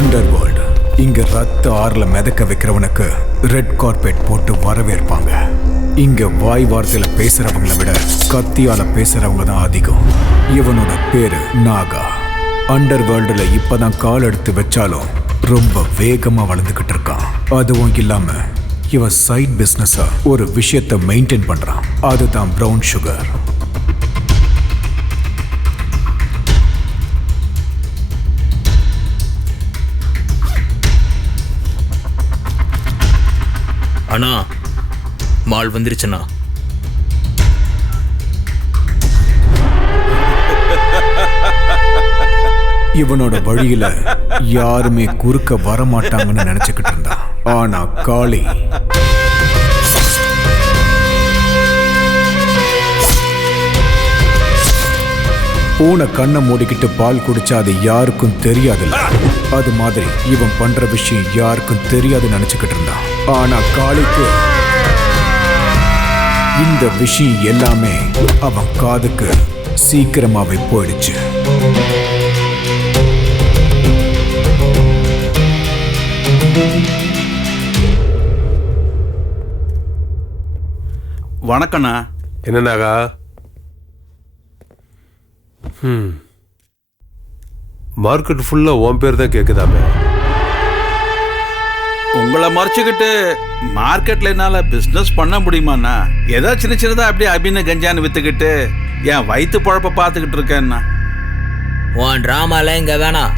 Underworld. இங்க ரத்த ஆறுல மிதக்க வைக்கிறவனுக்கு ரெட் கார்பெட் போட்டு வரவேற்பாங்க. இங்க வாய் வார்த்தையில பேசுறவங்களை விட கத்தியால பேசுறவங்க தான் அதிகம். இவனோட பேரு நாகா. அண்டர்வேர்ல்டுல இப்பதான் கால் எடுத்து வச்சாலும் ரொம்ப வேகமா வளர்ந்துகிட்டு இருக்கான். அதுவும் இல்லாம இவன் சைட் பிசினஸா ஒரு விஷயத்தை மெயின்டைன் பண்றான். அதுதான் பிரவுன் சுகர். அண்ணா மால் வந்துருச்சுண்ணா. இவனோட வழியில யாருமே குறுக்க வரமாட்டாங்கன்னு நினைச்சுக்கிட்டு இருந்தான். ஆனா காளி பூனை கண்ணை மூடிக்கிட்டு பால் குடிச்சா அது யாருக்கும் தெரியாதுல்ல. அது மாதிரி இவன் பண்ற விஷயம் யாருக்கும் தெரியாதுன்னு நினைச்சுக்கிட்டு இருந்தான். ஆனா காளிக்கு இந்த விஷயம் எல்லாமே அவன் காதுக்கு சீக்கிரமாவே போயிடுச்சு. வணக்கண்ணா. என்னன்னாகா? மார்க்கெட் ஃபுல்லா உன் பேர் தான் கேக்குதாமே. உங்களை மறைச்சுக்கிட்டு மார்க்கெட்ல என்னால பிசினஸ் பண்ண முடியுமாண்ணா? ஏதோ சின்ன சின்னதா அப்படியே அபின கஞ்சான்னு வித்துக்கிட்டு என் வயிற்று பழப்ப பார்த்துக்கிட்டு இருக்கேன்னா. உன் ட்ராமால இங்க வேணாம்.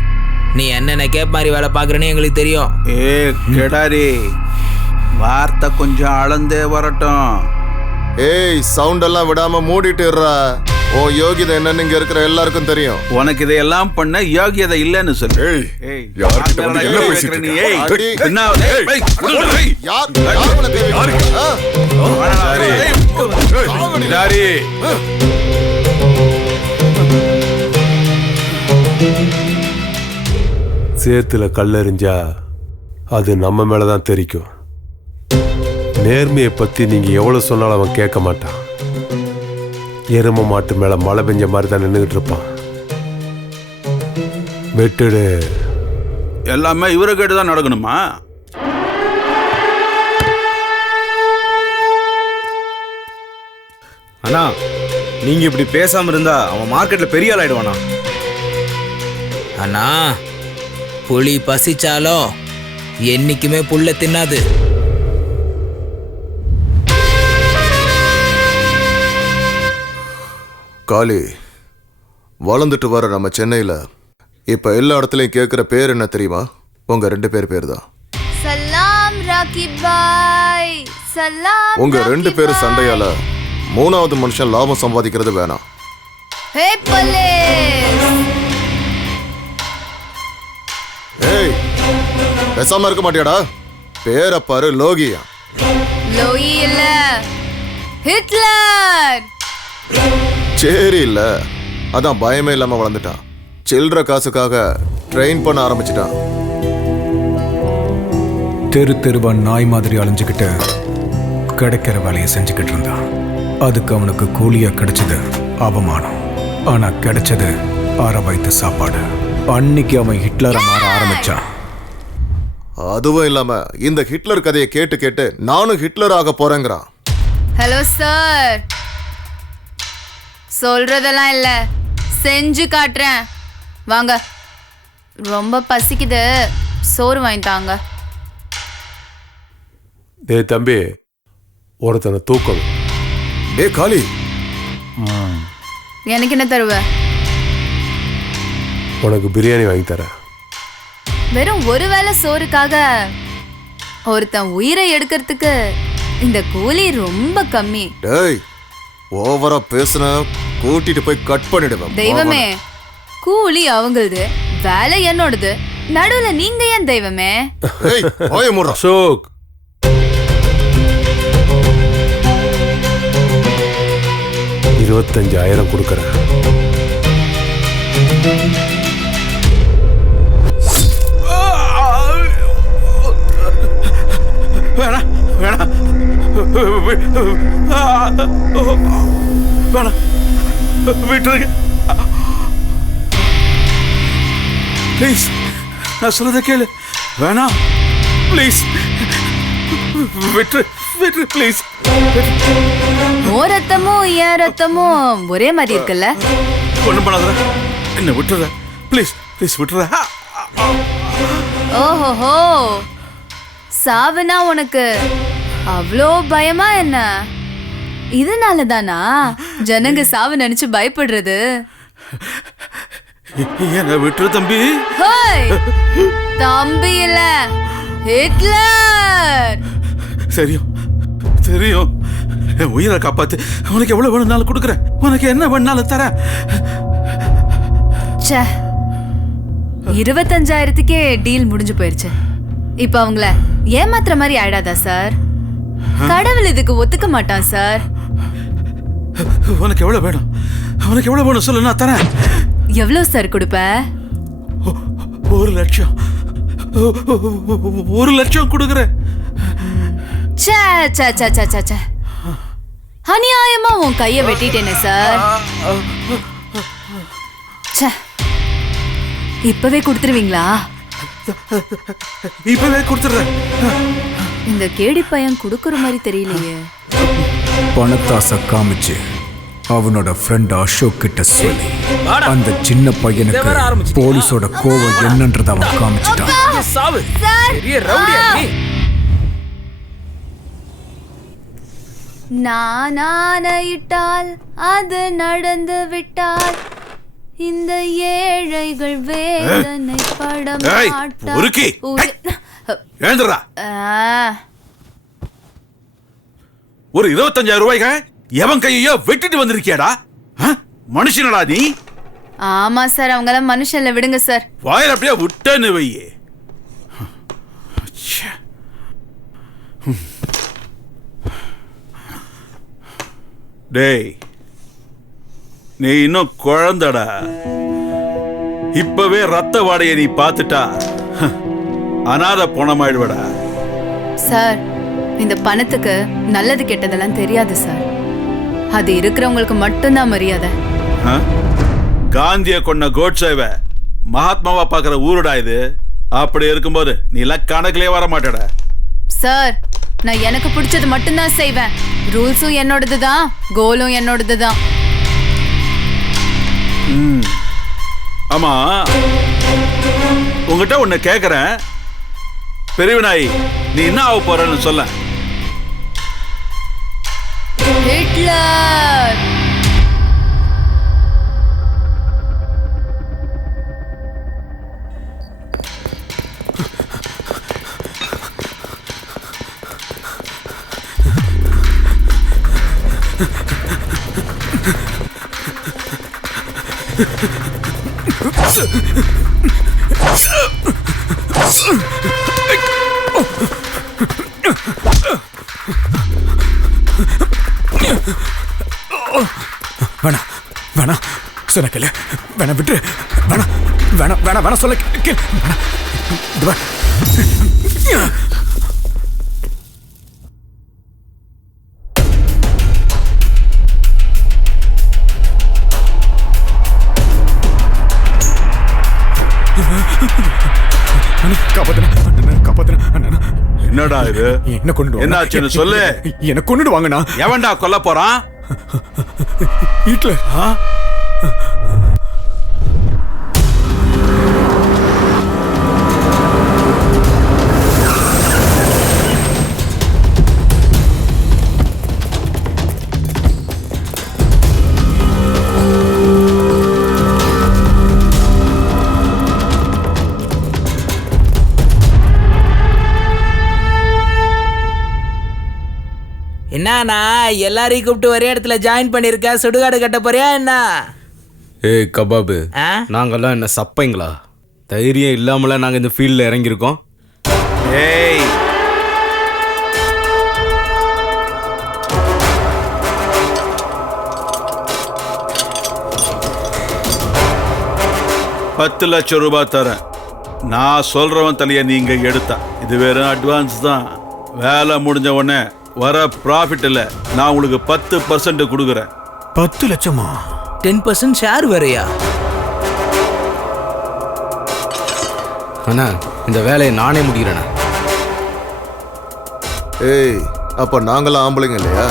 நீ என்னென்ன கேப் மாதிரி வேலை பார்க்குறேன்னு எங்களுக்கு தெரியும். ஏ கெடாரி, வார்த்தை கொஞ்சம் அளந்தே வரட்டும். ஏய், சவுண்ட் எல்லாம் விடாம மூடிட்டுறா. ஓ யோகிதை என்னன்னு இங்க இருக்கிற எல்லாருக்கும் தெரியும். உனக்கு இதையெல்லாம் பண்ண யோகியதை இல்லைன்னு சொல்லு. ஏய், யார்கிட்ட வந்து என்ன பேசிட்டு இருக்க? ஏய், என்ன? ஏய், ஏய், யார் யார் உனக்கு டாரி சேத்துல கல்லெறிஞ்சா அது நம்ம மேலதான் தெரிக்கும். நேர்மையை பத்தி நீங்க எவ்வளவு சொன்னாலும் அவன் கேட்க மாட்டான். எரும மாட்டு மேல மழை பெஞ்ச மாதிரி தான் நின்றுகிட்டு இருப்பான். வெட்டுடு. எல்லாமே இவரை கேட்டுதான் நடக்கணுமா? அண்ணா, நீங்க இப்படி பேசாம இருந்தா அவன் மார்க்கெட்ல பெரிய ஆள் ஆயிடுவானா? அண்ணா, புலி பசிச்சாலும் என்னைக்குமே புல்ல தின்னாது. காளி, வளர்ந்துட்டு வர நம்ம சென்னையில இப்ப எல்லா இடத்துலயும் கேட்கிற பேர் என்ன தெரியுமா? உங்க 2 பேர் தான். சலாம் ராக்கி பாய், சலாம். உங்க 2 பேர் சண்டையால 3வது மனுஷன் லாபம் சம்பாதிக்கிறது வேணாம். ஹே போலீஸ்! ஏய், பேசாம இருக்க மாட்டியாடா? பேரை பாரு, லோகியா. லோயி இல்ல, ஹிட்லர். சரி இல்ல, அதான் பயமே இல்லாம வளர்ந்துட்டான். சில்லற காசுக்காக ட்ரெயின் பண்ண ஆரம்பிச்சிட்டான். தெரு தெருவா நாய் மாதிரி அலைஞ்சுக்கிட்டு கிடைக்கிற வேலையை செஞ்சுக்கிட்டு இருந்தான். அதுக்கு அவனுக்கு கூலியா கிடைச்சது அவமானம். ஆனா கிடைச்சது ஆற வயிற்று சாப்பாடு. அன்னைக்கு அவன் ஹிட்லரை மாற ஆரம்பிச்சான். அதுவும் இல்லாம இந்த ஹிட்லர் கதையை கேட்டு கேட்டு நானும் ஹிட்லர் ஆக போறேங்கிறான். ஹலோ சார், சொல்றதெல்லாம் இல்ல, செஞ்சு காட்டுறேன். வாங்க, ரொம்ப பசிக்குது, சோறு வாங்கி தாங்க. டேய் தம்பி, ஒருத்தனை தூக்கணும். டே காளி, எனக்கு என்ன தருவ? உனக்கு பிரியாணி வாங்கி தரேன். வெறும் ஒரு வேளை சோறுக்காக ஒருத்தன் உயிரை எடுக்கிறதுக்கு இந்த கூலி ரொம்ப கம்மி. டேய், ஓவரா பேசுன கூட்டிட்டு போய் கட் பண்ணிடுவேன். தெய்வமே, கூலி அவங்களது, வேலை என்னோடது, நடுவுல நீங்க ஏன் தெய்வமே? ஏய், வாய மூடுடா. அசோக், $25,000 கொடுக்கறேன். வேணாம் வேணாம் வேணாம், விட்டுருங்க ப்ளீஸ் நான் சொல்றத கேளு. வேணாம் ப்ளீஸ், விட்டுரு விட்டுரு ப்ளீஸ். உன் ரத்தமும் என் ரத்தமும் ஒரே மாதிரி இருக்குல்ல? ஒண்ணும் பண்ணாத, என்ன விட்டுற ப்ளீஸ் ப்ளீஸ் விட்டுற. ஓஹோஹோ, சாவுனா உனக்கு அவ்வளோ பயமா என்ன? இதனால தானா ஜனங்க சாவு நினைச்சு பயப்படுறது? என்ன விட்டுரு தம்பி. ஹோய், தம்பி இல்ல, ஹிட்லர். தெரியும் தெரியும், என் உயிரை காப்பாத்து. உனக்கு எவ்வளவு வேணும்னாலும் கொடுக்குறேன், உனக்கு என்ன வேணும்னாலும் தரேன். 25,000க்கே டீல் முடிஞ்சு போயிருச்சு. இப்ப அவங்கள ஏமாத்துற மாதிரி ஆயிடாதா சார்? கடவுள் இதுக்கு ஒத்துக்க மாட்டான் சார். உனக்கு எவ்வளவு வேணும், உனக்கு எவ்வளவு வேணும் சொல்லு, நான் தரேன். எவ்வளவு சார் கொடுப்ப? 1 லட்சம். 1 லட்சம் கொடுக்குறேன். அநியாயமா உன் கைய வெட்டிட்டேனே சார். இப்பவே கொடுத்துருவீங்களா? இப்பவே கொடுத்துறேன். இந்த கேடி பையன் கொடுக்கற மாதிரி தெரியலையே. பணத்தாசை காமிச்சு அவனோட ஃப்ரெண்ட் அசோக் கிட்ட சொல்லி அந்த சின்ன பையனுக்கு போலீஸோட கோவம் என்னன்றத அவன் காமிச்சிட்டான். நான் ஆணையிட்டால் அது நடந்து விட்டால் இந்த ஏழைகள் வேதனை ஒரு 25,000 ரூபாய்க்கு எவன் கையோ வெட்டிட்டு வந்திருக்கியாடா? மனுஷனடா நீ? ஆமா சார், அவங்கள மனுஷன்ல விடுங்க சார். வாயில அப்படியே விட்டேன்னு வையே. டேய், நீ இன்னும் குழந்தடா. இப்பவே ரத்த வாடையை நீ பார்த்துட்டா அனாதை போனமாயிடுவடா. சார், இந்த பணத்துக்கு நல்லது கெட்டதெல்லாம் தெரியாது சார். அது இருக்கிறவங்களுக்கு மட்டும்தான் மரியாதை. காந்திய கொண்ட கோட்சேவ மகாத்மாவா பாக்குற ஊருடா இது. அப்படி இருக்கும்போது நீ கணக்கிலே வர மாட்டடா. சார், நான் எனக்கு பிடிச்சது மட்டும்தான் செய்வேன். ரூல்ஸும் என்னோடதுதான், கோலும் என்னோடதுதான். ஆமா, உங்ககிட்ட ஒண்ணு கேக்குறேன். பெரியவனாய், நீ என்ன ஆக போறன்னு சொல்ல. ஹிட்லர். வேணாம் வேணாம் சொன்ன கேளு. வேணாம் விட்டு. வேணாம் வேணாம் வேணாம் வேணாம் சொல்ல கேளு. என்னடா இது? என்ன கொண்டு என்னாச்சுன்னு சொல்லு. என்ன கொண்டுட்டு வாங்கண்ணா. எவன்டா கொல்ல போறான்? ஹிட்லர். என்னண்ணா எல்லாரையும் கூப்பிட்டு ஒரே இடத்துல ஜாயின் பண்ணிருக்க? சுடுகாடு கட்ட போறியா என்ன? ஏய் கபாபு, நாங்கெல்லாம் என்ன சப்பைங்களா? தைரியம் இல்லாமல நாங்க இந்த ஃபீல்ட்ல இறங்கியிருக்கோம். ஏய், $10 லட்சம் தரேன். நான் சொல்றவன் தலைய நீங்க எடுத்தா. இது வெறும் அட்வான்ஸ் தான். வேலை முடிஞ்ச உடனே வர ப்ராஃபிட் இல்ல, நான் உங்களுக்கு 10% கொடுக்குறேன். 10 லட்சமா? 10% ஷேர் வரையா? அண்ணா இந்த வேலையை நானே முடிக்கிறேண்ணா. ஏய், அப்ப நாங்களாம் ஆம்பளைங்க இல்லையா?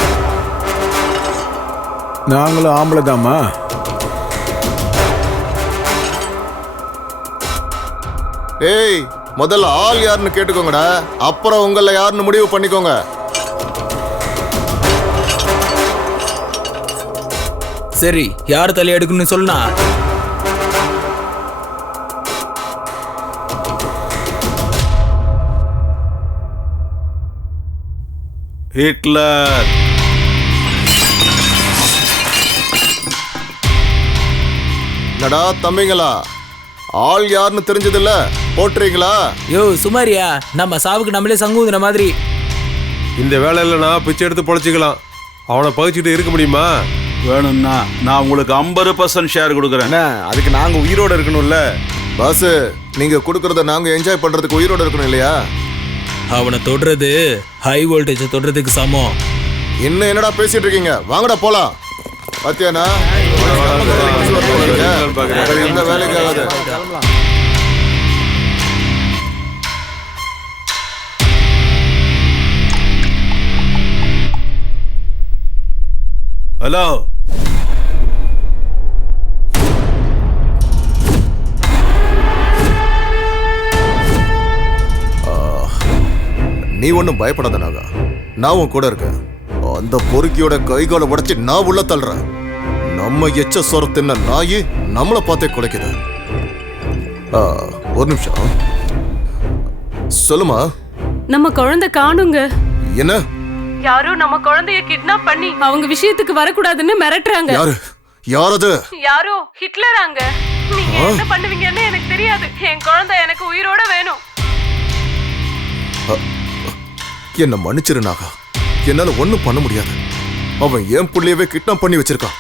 நாங்களும் ஆம்பளை தாம்மா. ஏய், முதல்ல ஆள் யாருன்னு கேட்டுக்கோங்கடா, அப்புறம் உங்களை யாருன்னு முடிவு பண்ணிக்கோங்க. சரி, யார் தலையை எடுக்கணும்னு சொல்லுண்ணா. ஹிட்லர். என்னடா தம்பிங்களா, ஆள் யாருன்னு தெரிஞ்சதில்ல, போட்டுறீங்களா? யோ சுமாரியா, நம்ம சாவுக்கு நம்மளே சங்குதுன மாதிரி. இந்த வேலையில் நான் பிச்சை எடுத்து பொழைச்சிக்கலாம். அவனை பகிச்சுட்டு இருக்க முடியுமா? வேணும்னா நான் உங்களுக்கு 50% ஷேர் கொடுக்குறேன். அதுக்கு நாங்க உயிரோட இருக்கணும்ல. பாஸ், நீங்க கொடுக்கறத நாங்க என்ஜாய் பண்றதுக்கு உயிரோட இருக்கணும் இல்லையா? அவனை தொடுறது ஹை வோல்டேஜ் தொடுறதுக்கு சமம். இன்னும் என்னடா பேசிட்டு இருக்கீங்க? வாங்கடா போலாம். பாத்தியானா எந்த வேலைக்கு ஆகாது. ஹலோ, நீ ஒன்றும் பயப்படாத நாகா, நான் உன் கூட இருக்கேன். அந்த பொறுக்கியோட கைகால உடைச்சு நான் உள்ள தள்ளுறேன். நம்ம எச்ச சொர தின்ன நாயி நம்மளை பார்த்தே குலைக்குது. ஒரு நிமிஷம் சொல்லுமா. நம்ம குழந்தை காணுங்க. என்ன? யாரோ நம்ம குழந்தைய கிட்னாப் பண்ணி அவங்க விஷயத்துக்கு வரக்கூடாதுன்னு மிரட்டுறாங்க. யாரு? யாரது? யாரோ ஹிட்லராங்க. நீங்க என்ன பண்ணுவீங்கன்னு எனக்கு தெரியாது. என் குழந்தை எனக்கு உயிரோட வேணும். என்ன மன்னிச்சிரு நாகா, என்னால ஒண்ணும் பண்ண முடியாது. அவன் என் புள்ளையவே கிட்னாப் பண்ணி வச்சிருக்கான்.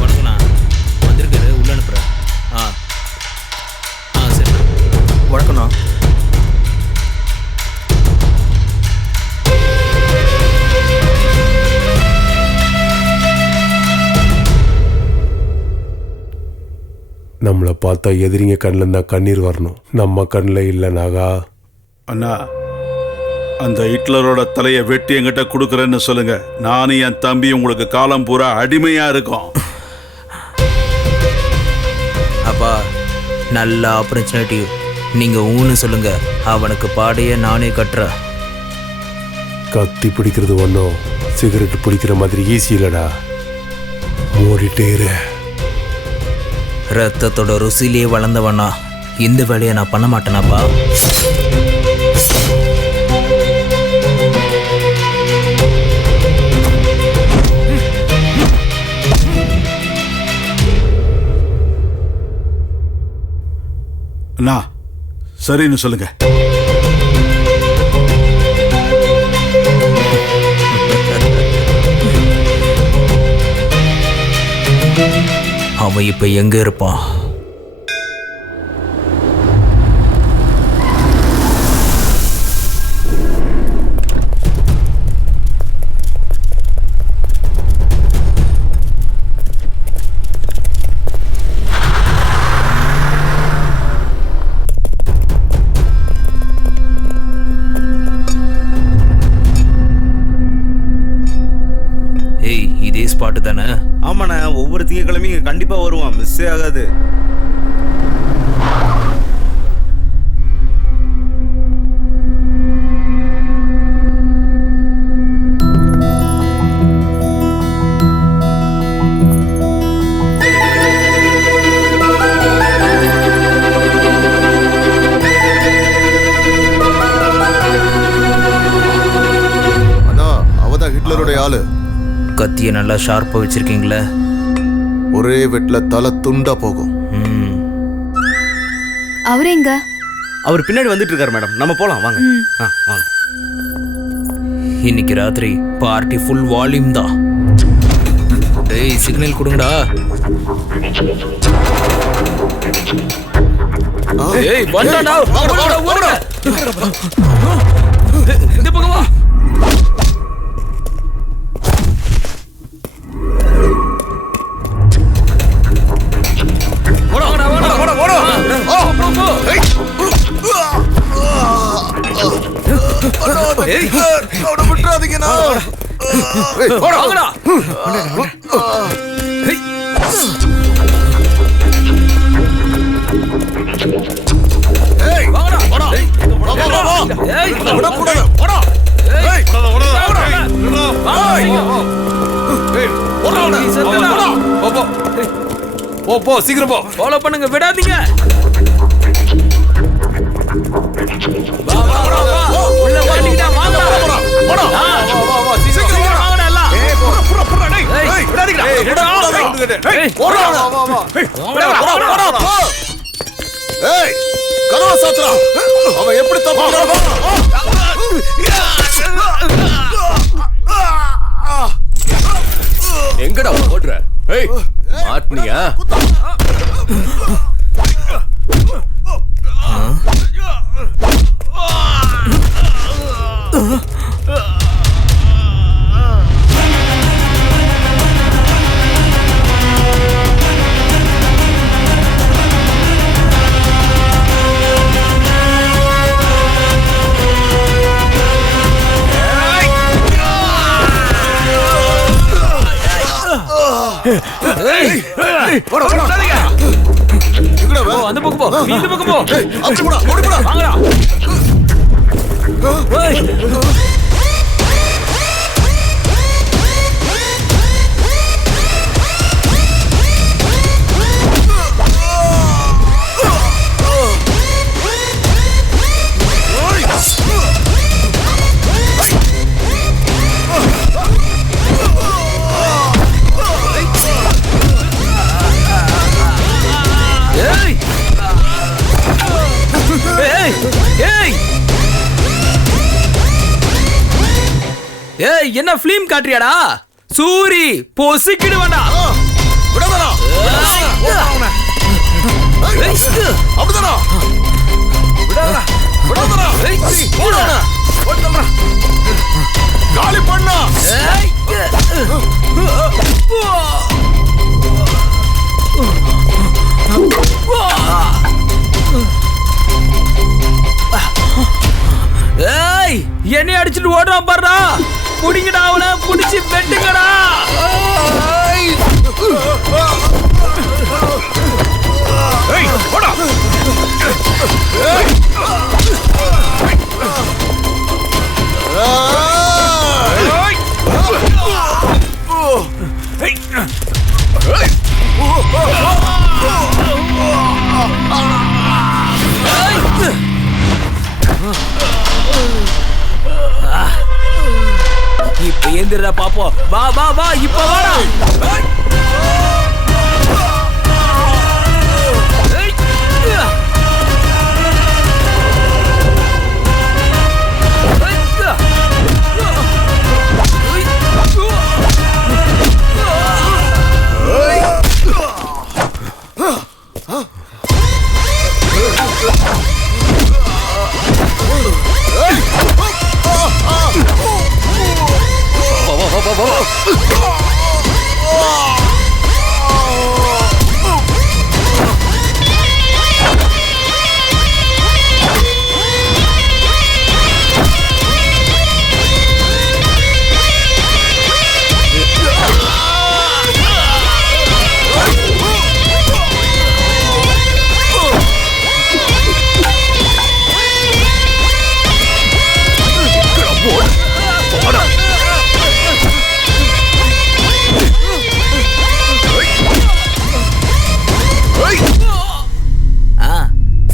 வணக்கண்ணா, வந்திருக்காரு, உள்ள அனுப்புறேன். சரி. வணக்கம்ண்ணா. நம்மளை பார்த்தா எதிரிங்க கண்ணில் தான் கண்ணீர் வரணும், நம்ம கண்ணில் இல்லை நாகா. அண்ணா, அந்த ஹிட்லரோட தலையை வெட்டி என்கிட்ட கொடுக்குறேன்னு சொல்லுங்க. நானும் என் தம்பி உங்களுக்கு காலம் பூரா அடிமையா இருக்கோம். அப்பா, நல்ல ஆப்பர்ச்சுனிட்டி. நீங்க ஊன்னு சொல்லுங்க, அவனுக்கு பாடையே நானே கட்டுறேன். கத்தி பிடிக்கிறது ஒன்றும் சிகரெட் பிடிக்கிற மாதிரி ஈஸி இல்லடா. மூடிட்டே இரு. ரத்தத்தோட ருசிலேயே வளர்ந்தவனா இந்த வேலையை நான் பண்ண மாட்டேனாப்பா. அண்ணா, சரின்னு சொல்லுங்க. அவன் இப்ப எங்க இருப்பான்? ஏய், இதே ஸ்பாட்டு தானே? ஆமாண்ணா, ஒவ்வொரு திங்கக்கிழமையும் இங்க கண்டிப்பா வருவான், மிஸ்ஸே ஆகாது. அண்ணா, அவதான் ஹிட்லருடைய ஆளு. கத்தியை நல்லா ஷார்ப்பா வச்சிருக்கீங்களே. ஒரே வெட்ல தலை துண்டா போகும். அவரே எங்க? அவர் பின்னாடி வந்துட்டு இருக்காரு மேடம். நம்ம போலாம் வாங்க. வாங்க. இன்னைக்கு ராத்திரி பார்ட்டி ஃபுல் வால்யூம் தான். டேய், சிக்னல் கொடுங்கடா. ஏய் வந்தாடா ஓடுடா இந்த பக்கம் வா போ சீக்கிரம் போ. ஃபாலோ பண்ணுங்க, விடாதீங்க. உள்ள வாடிடா, வாங்கடா. சீக்கிரம் வாங்கடா எல்லாம். விடாதீங்கடா. ஏய் கதவை சாத்துறா. அவன் எப்படி தப்பிக்கிறான்? எங்கடா ஓடுற? ஏய் மாட்னியா? அந்த பக்கம் போ, நீ இந்த பக்கம் போ. அப்படி போடா, ஓடி போடா. வாங்கடா. ஏய் என்ன ஃபிலிம் காட்றியாடா? சூரி பொசிக்கிடுவாடா. விடாதடா. அப்படிதானா? விடாதடா. விடாதடா. போடா. போடா. காலி பண்ணா. ஏய் என்னை அடிச்சிட்டு ஓடுறான் பாருடா. புடிங்கடா, அவனை புடிச்சு வெட்டுங்கடா. ஏய் போடா. இப்ப ஏந்திரா பாப்போம். வா வா வா, இப்ப வாடா.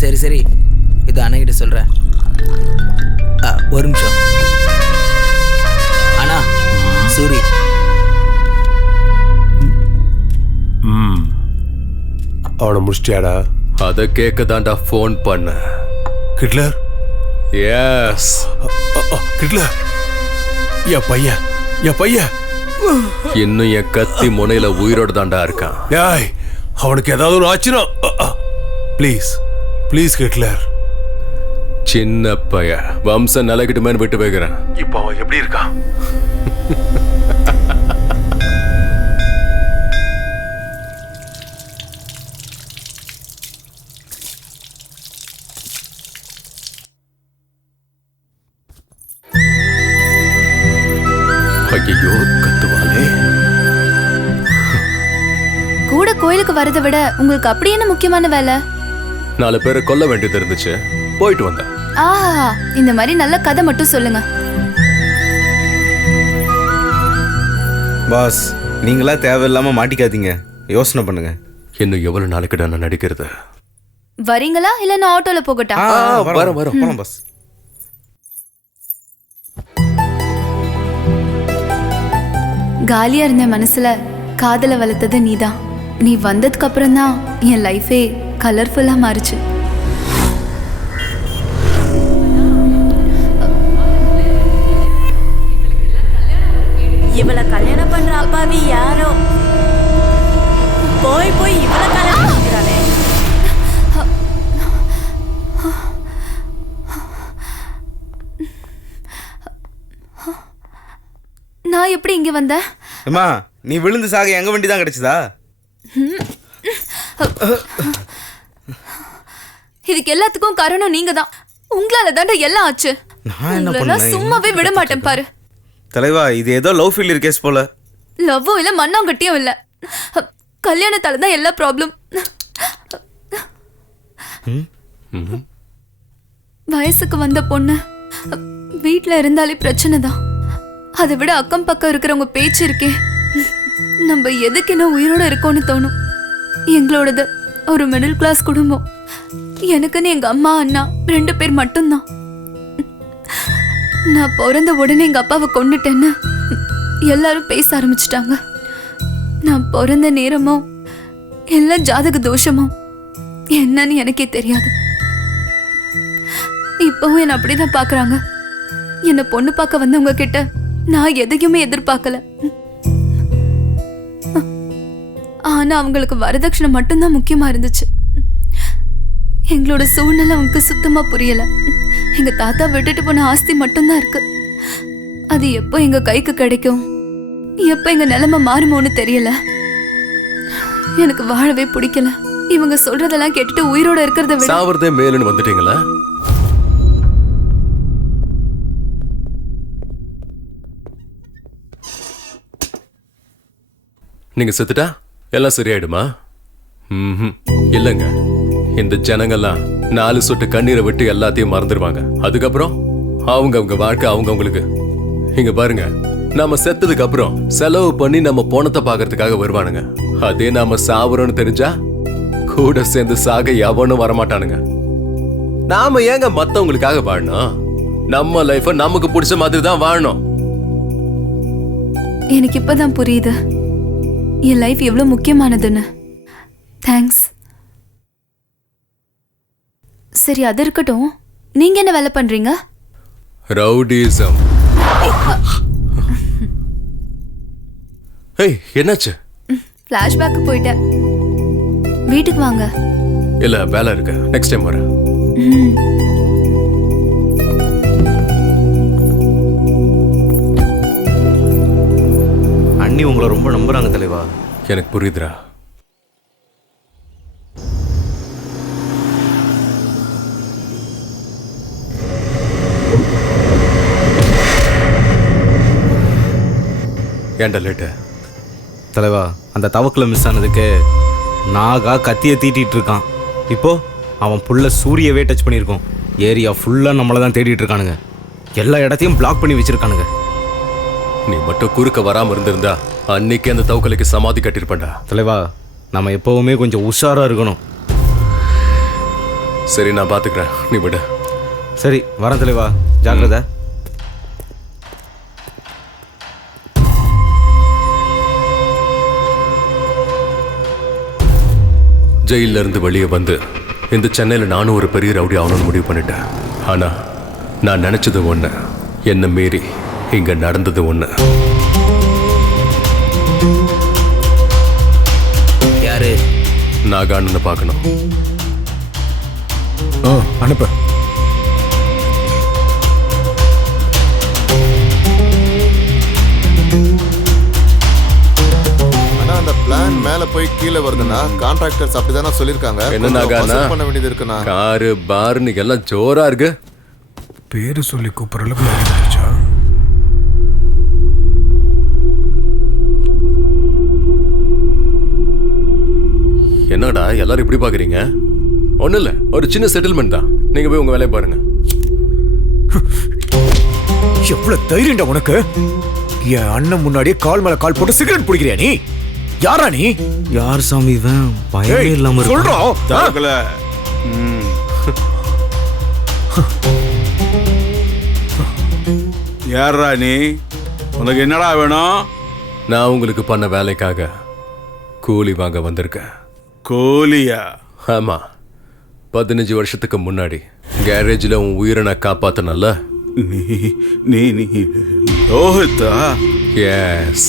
சரி சரி, இது அண்ணகிட்ட சொல்றேன். ஒரு நிமிஷம் அண்ணா. சூரி அவனை முடிச்சிட்டியாடா? அதை கேட்க தான்டா ஃபோன் பண்ண. கிட்லர், எஸ் கிட்லர், என் பையன் இன்னும் என் கத்தி முனையில உயிரோட தாண்டா இருக்கான். ஏய், அவனுக்கு ஏதாவது ஒரு ஆச்சுனா ப்ளீஸ் ப்ளீஸ் ஹிட்லர். சின்ன பைய வம்சம் நிலைக்கிட்டுமேன்னு விட்டு வைக்கிறேன். இப்போ அவன் எப்படி இருக்கான்? ஐயோ, கத்துவாளே. கூட கோயிலுக்கு வரதை விட உங்களுக்கு அப்படி என்ன முக்கியமான வேலை? 4 பேரை கொல்ல வேண்டியது இருந்துச்சு, போயிட்டு வந்தேன். ஆஹா, இந்த மாதிரி நல்ல கதை மட்டும் சொல்லுங்க. பாஸ், நீங்களா தேவையில்லாம மாட்டிக்காதீங்க, யோசனை பண்ணுங்க. இன்னும் எவ்வளவு நாளைக்கு நான் நடிக்கிறது? வரீங்களா இல்ல நான் ஆட்டோல போகட்டா? வரோம் போலாம் பாஸ். காலியா இருந்த மனசுல காதல வளர்த்தது நீதான். நீ வந்ததுக்கு அப்புறம் தான் என் லைஃபே கலர்ஃபுல்லா மாறுச்சு. இவளை கல்யாணம் பண்ற அப்பாவி யாரோ போய் இவளை கல்யாணம் பண்ணிக்கிறானே. நான் எப்படி இங்க வந்தேன்? அம்மா, நீ விழுந்து சாக எங்க வண்டி தான் கிடைச்சதா? இதுக்கு எல்லாத்துக்கும் காரணம் நீங்க தான். உங்களால தாண்டா எல்லாம் ஆச்சு. நான் என்ன உங்களெல்லாம் பண்ணேன்? சும்மாவே விட மாட்டேன் பாரு. தலைவா, இது ஏதோ லவ் ஃபெயிலியர் கேஸ் போல. லவ்வும் இல்ல மண்ணாங்கட்டியும் இல்ல, கல்யாணத்தால தான் எல்லா ப்ராப்ளம். வயசுக்கு வந்த பொண்ணு வீட்டுல இருந்தாலே பிரச்சனை தான். அதை விட அக்கம் பக்கம் இருக்கிறவங்க பேச்சு இருக்கே, நம்ம எதுக்கு என்ன உயிரோட இருக்கோன்னு தோணும். எங்களோடது ஒரு மிடில் கிளாஸ் குடும்பம். எனக்குன்னு எங்க அம்மா அண்ணா 2 பேர் மட்டும்தான். நான் பிறந்த உடனே எங்க அப்பாவை கொன்னுட்டேன்னு எல்லாரும் பேச ஆரம்பிச்சிட்டாங்க. நான் பிறந்த நேரமோ எல்லாம் ஜாதக தோஷமோ என்னன்னு எனக்கே தெரியாது. இப்பவும் என்ன அப்படிதான் பாக்குறாங்க. என்ன பொண்ணு பார்க்க வந்தவங்க கிட்ட நான் எதையுமே எதிர்பார்க்கல. ஆனா அவங்களுக்கு வரதட்சணை மட்டும்தான் முக்கியமா இருந்துச்சு. எங்களோட சூழ்நிலை அவங்களுக்கு சுத்தமா புரியல. எங்க தாத்தா விட்டுட்டு போன ஆஸ்தி மட்டும்தான் இருக்கு. அது எப்போ எங்க கைக்கு கிடைக்கும், எப்ப எங்க நிலைமை மாறுமோன்னு தெரியல. எனக்கு வாழவே பிடிக்கல. இவங்க சொல்றதெல்லாம் கேட்டுட்டு உயிரோட இருக்கிறத விட சாவறதே மேலுன்னு வந்துட்டீங்களா? நீங்க செத்துட்டா எல்லாம் சரியாயிடுமா? இல்லைங்க, இந்த ஜனங்கள்லாம் 4 சொட்டு கண்ணீரை விட்டு எல்லாத்தையும் மறந்துடுவாங்க. அதுக்கப்புறம் அவங்க வாழ்க்கை அவங்களுக்கு. இங்க பாருங்க, நாம செத்ததுக்கு அப்புறம் செலவு பண்ணி நம்ம போனத்தை பாக்குறதுக்காக வருவானுங்க. அதே நாம சாவறோம்னு தெரிஞ்சா கூட சேர்ந்து சாக எவனும் வரமாட்டானுங்க. நாம ஏங்க மத்தவங்களுக்காக வாழணும்? நம்ம லைஃப நமக்கு பிடிச்ச மாதிரி தான் வாழணும். எனக்கு இப்பதான் புரியுது என் லைஃப் எவ்வளவு முக்கியமானதுன்னு. தேங்க்ஸ். சரி, அது இருக்கட்டும். நீங்க என்ன வேலை பண்றீங்க? ரவுடிசம். ஏய், என்னாச்சு? ஃபிளாஷ்பேக் போயிட்டேன். வீட்டுக்கு வாங்க. இல்ல, வேலை இருக்கு, நெக்ஸ்ட் டைம் வரேன். அண்ணி உங்களை ரொம்ப நம்புறாங்க தலைவா. எனக்கு புரியுதுடா. ஏன்டா லேட்டு? தலைவா, அந்த தவக்கில் மிஸ் ஆனதுக்கு நாகா கத்தியை தீட்டிட்டு இருக்கான். இப்போ அவன் புள்ள சூரியவே டச் பண்ணியிருக்கோம். ஏரியா ஃபுல்லாக நம்மளை தான் தேடிட்டு இருக்கானுங்க. எல்லா இடத்தையும் பிளாக் பண்ணி வச்சிருக்கானுங்க. நீ மட்டும் குறுக்க வராம இருந்திருந்தா அன்னைக்கு அந்த தவக்கலைக்கு சமாதி கட்டிருப்பேன்டா. தலைவா, நம்ம எப்பவுமே கொஞ்சம் உஷாராக இருக்கணும். சரி, நான் பார்த்துக்கிறேன், நீ விட. சரி, வரேன் தலைவா, ஜாக்கிரதை. ஜெயில இருந்து வெளியே வந்து இந்த சென்னையில் நானும் ஒரு பெரிய ரவுடி ஆகணும்னு முடிவு பண்ணிட்டேன். ஆனா நான் நினைச்சது ஒண்ணு, என்ன மீறி இங்க நடந்தது ஒண்ணு. யாரு? நாகான்னு பார்க்கணும். அனுப்பு. அந்த பிளான் மேல போய் கீழே வருதுன்னா கான்ட்ராக்டர்ஸ் அப்படிதானே சொல்லிருக்காங்க. என்ன நாகானா பண்ண வேண்டியது இருக்குண்ணா. காரு பார்னு எல்லாம் ஜோரா இருக்கு. பேரு சொல்லி கூப்பிடுற அளவுக்கு ஆயிடுச்சா? என்னடா எல்லாரும் இப்படி பாக்குறீங்க? ஒண்ணும் இல்ல, ஒரு சின்ன செட்டில்மெண்ட் தான். நீங்க போய் உங்க வேலையை பாருங்க. எவ்வளவு தைரியம்டா உனக்கு? என் அண்ணன் முன்னாடியே கால் மேல கால் போட்டு சிகரெட் பிடிக்கிறியா நீ? யாரா நீ? யார் சாமி இவன்? பயமே இல்லாம சொல்றோம். தாக்கல. யாரா நீ? உனக்கு என்னடா வேணும்? நான் உங்களுக்கு பண்ண வேலைக்காக கூலி வாங்க வந்திருக்கேன். கூலியா? ஆமா, 15 வருஷத்துக்கு முன்னாடி கேரேஜில் உன் உயிரை நான் காப்பாத்தினல்ல. நீ நீ நீ லோஹித்தா? எஸ்.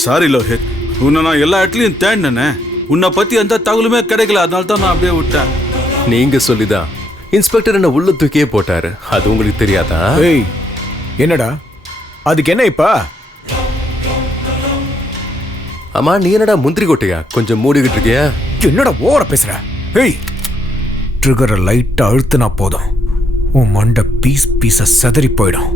சாரி லோஹித், உன்னை நான் எல்லா இடத்துலையும் தேடினேனே. உன்னை பத்தி எந்த தகவலுமே கிடைக்கல, அதனால தான் நான் அப்படியே விட்டேன். நீங்க சொல்லிதான் இன்ஸ்பெக்டர் என்ன உள்ள தூக்கியே போட்டாரு. அது உங்களுக்கு தெரியாதா? ஏய், என்னடா அதுக்கு என்ன இப்ப? ஆமா, நீ என்னடா முந்திரி கொட்டையா? கொஞ்சம் மூடிக்கிட்டு இருக்கியா? என்னடா ஓவரா பேசுற? ஏய், ட்ரிகரை லைட்டா அழுத்தினா போதும், உன் மண்டை பீஸ் பீஸா செதறி போயிடும்.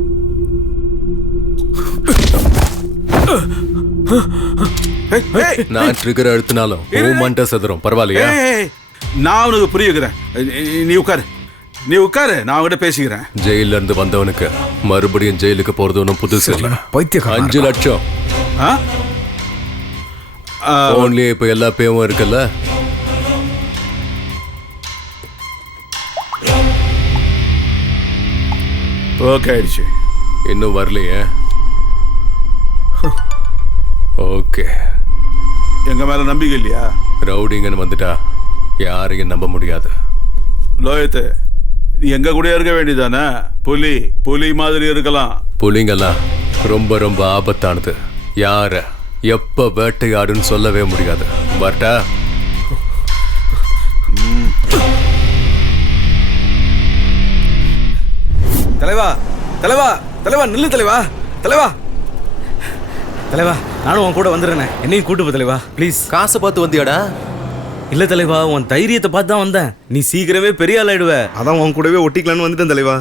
நான் ட்ரிகர் அழுத்தினாலும் உன் மண்டை செதறும். பரவாயில்லையா? நான் உனக்கு புரிய வைக்கிறேன். நீ உட்காரு, நான் அவங்ககிட்ட பேசிக்கிறேன். ஜெயில இருந்து வந்தவனுக்கு மறுபடியும் ஜெயிலுக்கு போறது ஒன்றும் புதுசு இல்லை. பைத்தியக்காரன். 5 லட்சம் போன்லயே இப்ப எல்லா பேவும் இருக்குல்ல. ஓகே ஆயிடுச்சு. இன்னும் வரலையே? ஓகே. எங்க மேல நம்பிக்கை இல்லையா? ரவுடிங்கன்னு வந்துட்டா யாரையும் நம்ப முடியாது. லோயத்து, நீ எங்க கூட இருக்க வேண்டியதானே? புலி மாதிரி இருக்கலாம். புலிங்கெல்லாம் ரொம்ப ரொம்ப ஆபத்தானது. யார எப்ப வேட்டையாடுன்னு சொல்லவே முடியாது. பட்டா தலைவா தலைவா தலைவா நில்லு தலைவா. தலைவா தலைவா, நானும் உன் கூட வந்துடுறேன். என்னையும் கூட்டு போ தலைவா, ப்ளீஸ். காசை பார்த்து வந்தியாடா? இல்ல தலைவா, உன் தைரியத்தை பார்த்து தான் வந்தேன். நீ சீக்கிரமே பெரிய ஆள் ஆயிடுவ, அதான் உன் கூடவே ஒட்டிக்கலான்னு வந்துட்டேன் தலைவா.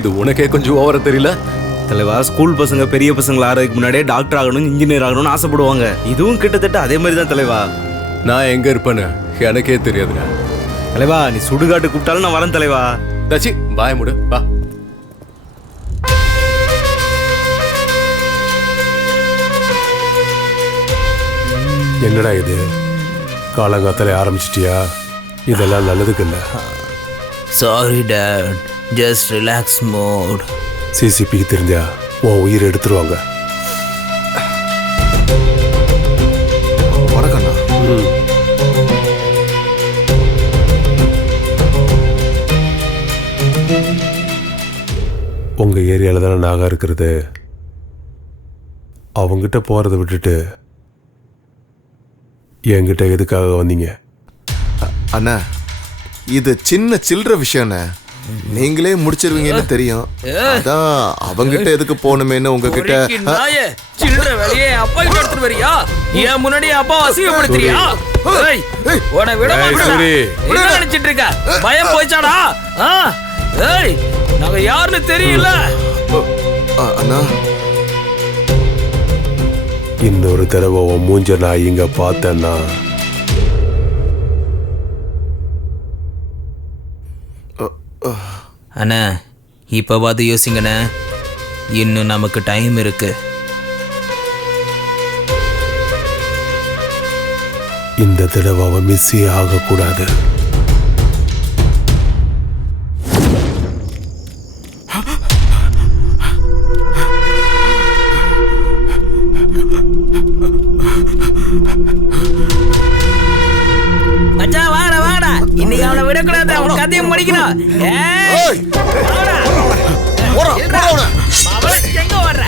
இது உனக்கே கொஞ்சம் ஓவரா தெரியல தலைவா? ஸ்கூல் பசங்க பெரிய பசங்களை ஆறதுக்கு முன்னாடியே டாக்டர் ஆகணும், இன்ஜினியர் ஆகணும்னு ஆசைப்படுவாங்க. இதுவும் கிட்டத்தட்ட அதே மாதிரி தான் தலைவா. நான் எங்க இருப்பேன்னு எனக்கே தெரியாதுங்க தலைவா. நீ சுடுகாட்டு கூப்பிட்டாலும் நான் வரேன் தலைவா. தச்சி பாய முடு வா. என்னடா இது, காலங்காத்தாலே ஆரம்பிச்சிட்டியா? இதெல்லாம் நல்லதுக்கு இல்லை. Sorry dad, just relax mode. சிசிபிக்கு தெரிஞ்சா உன் உயிரை எடுத்துருவாங்க. வணக்கண்ணா. உங்க ஏரியால தானே நாகா இருக்கிறது. அவங்கிட்ட போறதை விட்டுட்டு என்கிட்ட எதுக்காக வந்தீங்க? அண்ணா, இது சின்ன சில்லற விஷயம்ண்ணே, நீங்களே முடிச்சிருவீங்கன்னு தெரியும். அதான் அவங்கிட்ட எதுக்கு போகணுமேன்னு உங்ககிட்ட. சில்லற வேலையே அப்பா கிட்ட எடுத்துட்டு வரியா? ஏன் முன்னாடி அப்பா அசிங்கப்படுத்துறியா? ஏய், உன்னை விட மாட்டேன். என்ன நினைச்சிட்டு இருக்க? பயம் போய்ச்சாடா? ஏய், நாங்க யாருன்னு தெரியல. அண்ணா, இன்னொரு தடவை உன் மூஞ்ச நான் இங்க பார்த்தேன்னா அண்ணா, இப்ப பார்த்து யோசிங்கண்ணே, இன்னும் நமக்கு டைம் இருக்கு. இந்த தடவை அவன் மிஸ்ஸே ஆகக்கூடாது. மச்சான் வாடா வாடா, இன்னைக்கு அவனை விடக்கூடாது, அவன் கதையும் படிக்கணும். எங்க வர்ற?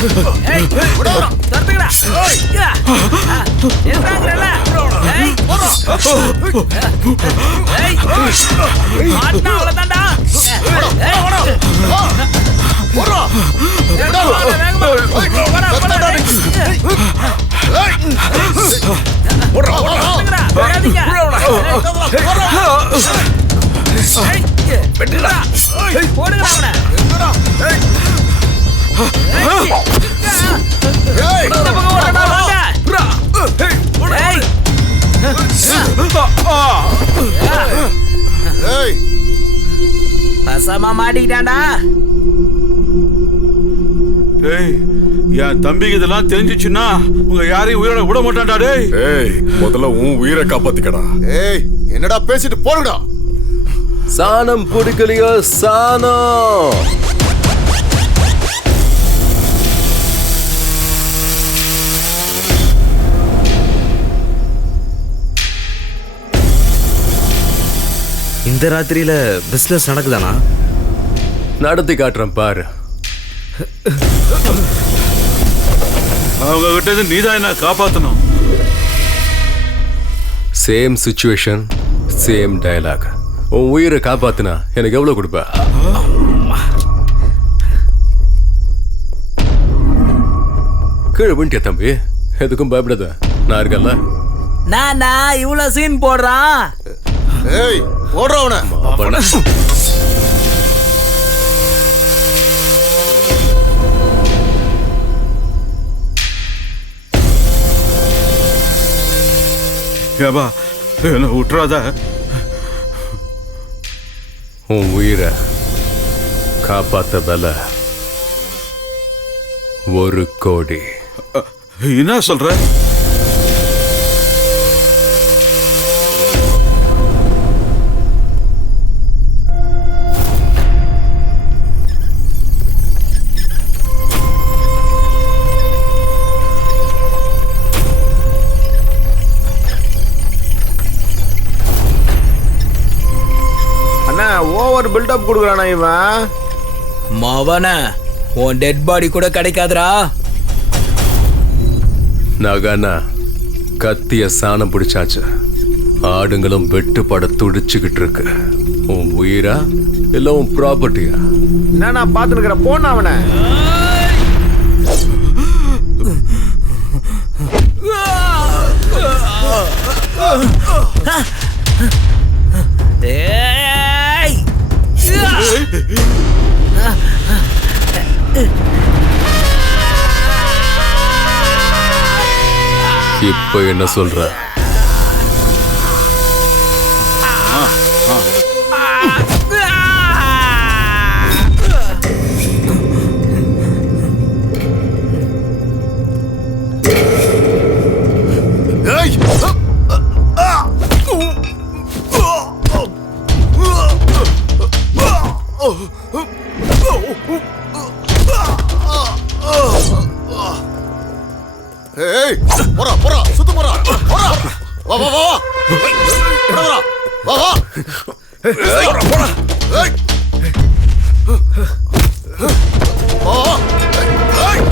மாட்டினா அவ்வளவுதான்டா. பசமா மாட்டிக்கிட்டான்டா. ஏய், என் தம்பிக்கு இதெல்லாம் தெரிஞ்சிச்சுன்னா உங்க யாரையும் உயிரோட விட மாட்டான்டா. டேய் ஏய், முதல்ல உன் உயிரை காப்பாத்திக்கடா. ஏய், என்னடா பேசிட்டு போடுடா. சாணம் பிடிக்கலையோ சாணம். இந்த ராத்திரியில பிசினஸ் நடக்குதானா? நடத்தி காட்டுறேன் பாரு. அவங்க கிட்ட இருந்து நீதான் என்ன காப்பாத்தணும். Same situation, same dialogue. உன் உயிரை காப்பாத்தினா எனக்கு எவ்வளவு கொடுப்ப? கீழே விண்டியா தம்பி, எதுக்கும் பயப்படாத, நான் இருக்கேன்ல. நானா இவ்வளவு சீன் போடுறான்? ஏய், போடுறவன ஏபா, என்ன விட்டுறாத. உன் உயிரை காப்பாத்த விலை 1 கோடி. என்ன சொல்ற? ஓவர் பில்டப் கொடுக்குறானா இவன்? மவன, உன் டெட் பாடி கூட கிடைக்காதுடா. நகனா கத்திய சாணம் பிடிச்சாச்சு. ஆடுங்களும் வெட்டுப்பட துடிச்சுக்கிட்டு இருக்கு. உன் உயிரா இல்ல உன் ப்ராப்பர்ட்டியா? என்ன நான் பாத்துக்கிற போன அவனை. இப்ப என்ன சொல்ற? ஏய், போடா போடா, சுத்து போடா, போடா. வா வா வா வா வா வா. போடா போடா. ஏய், வா. ஏய்,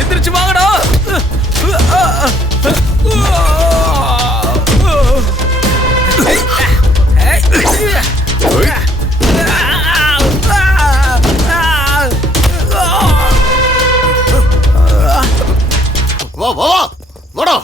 எந்திரிச்சு வாங்கடா. வா வா வா, வாடா.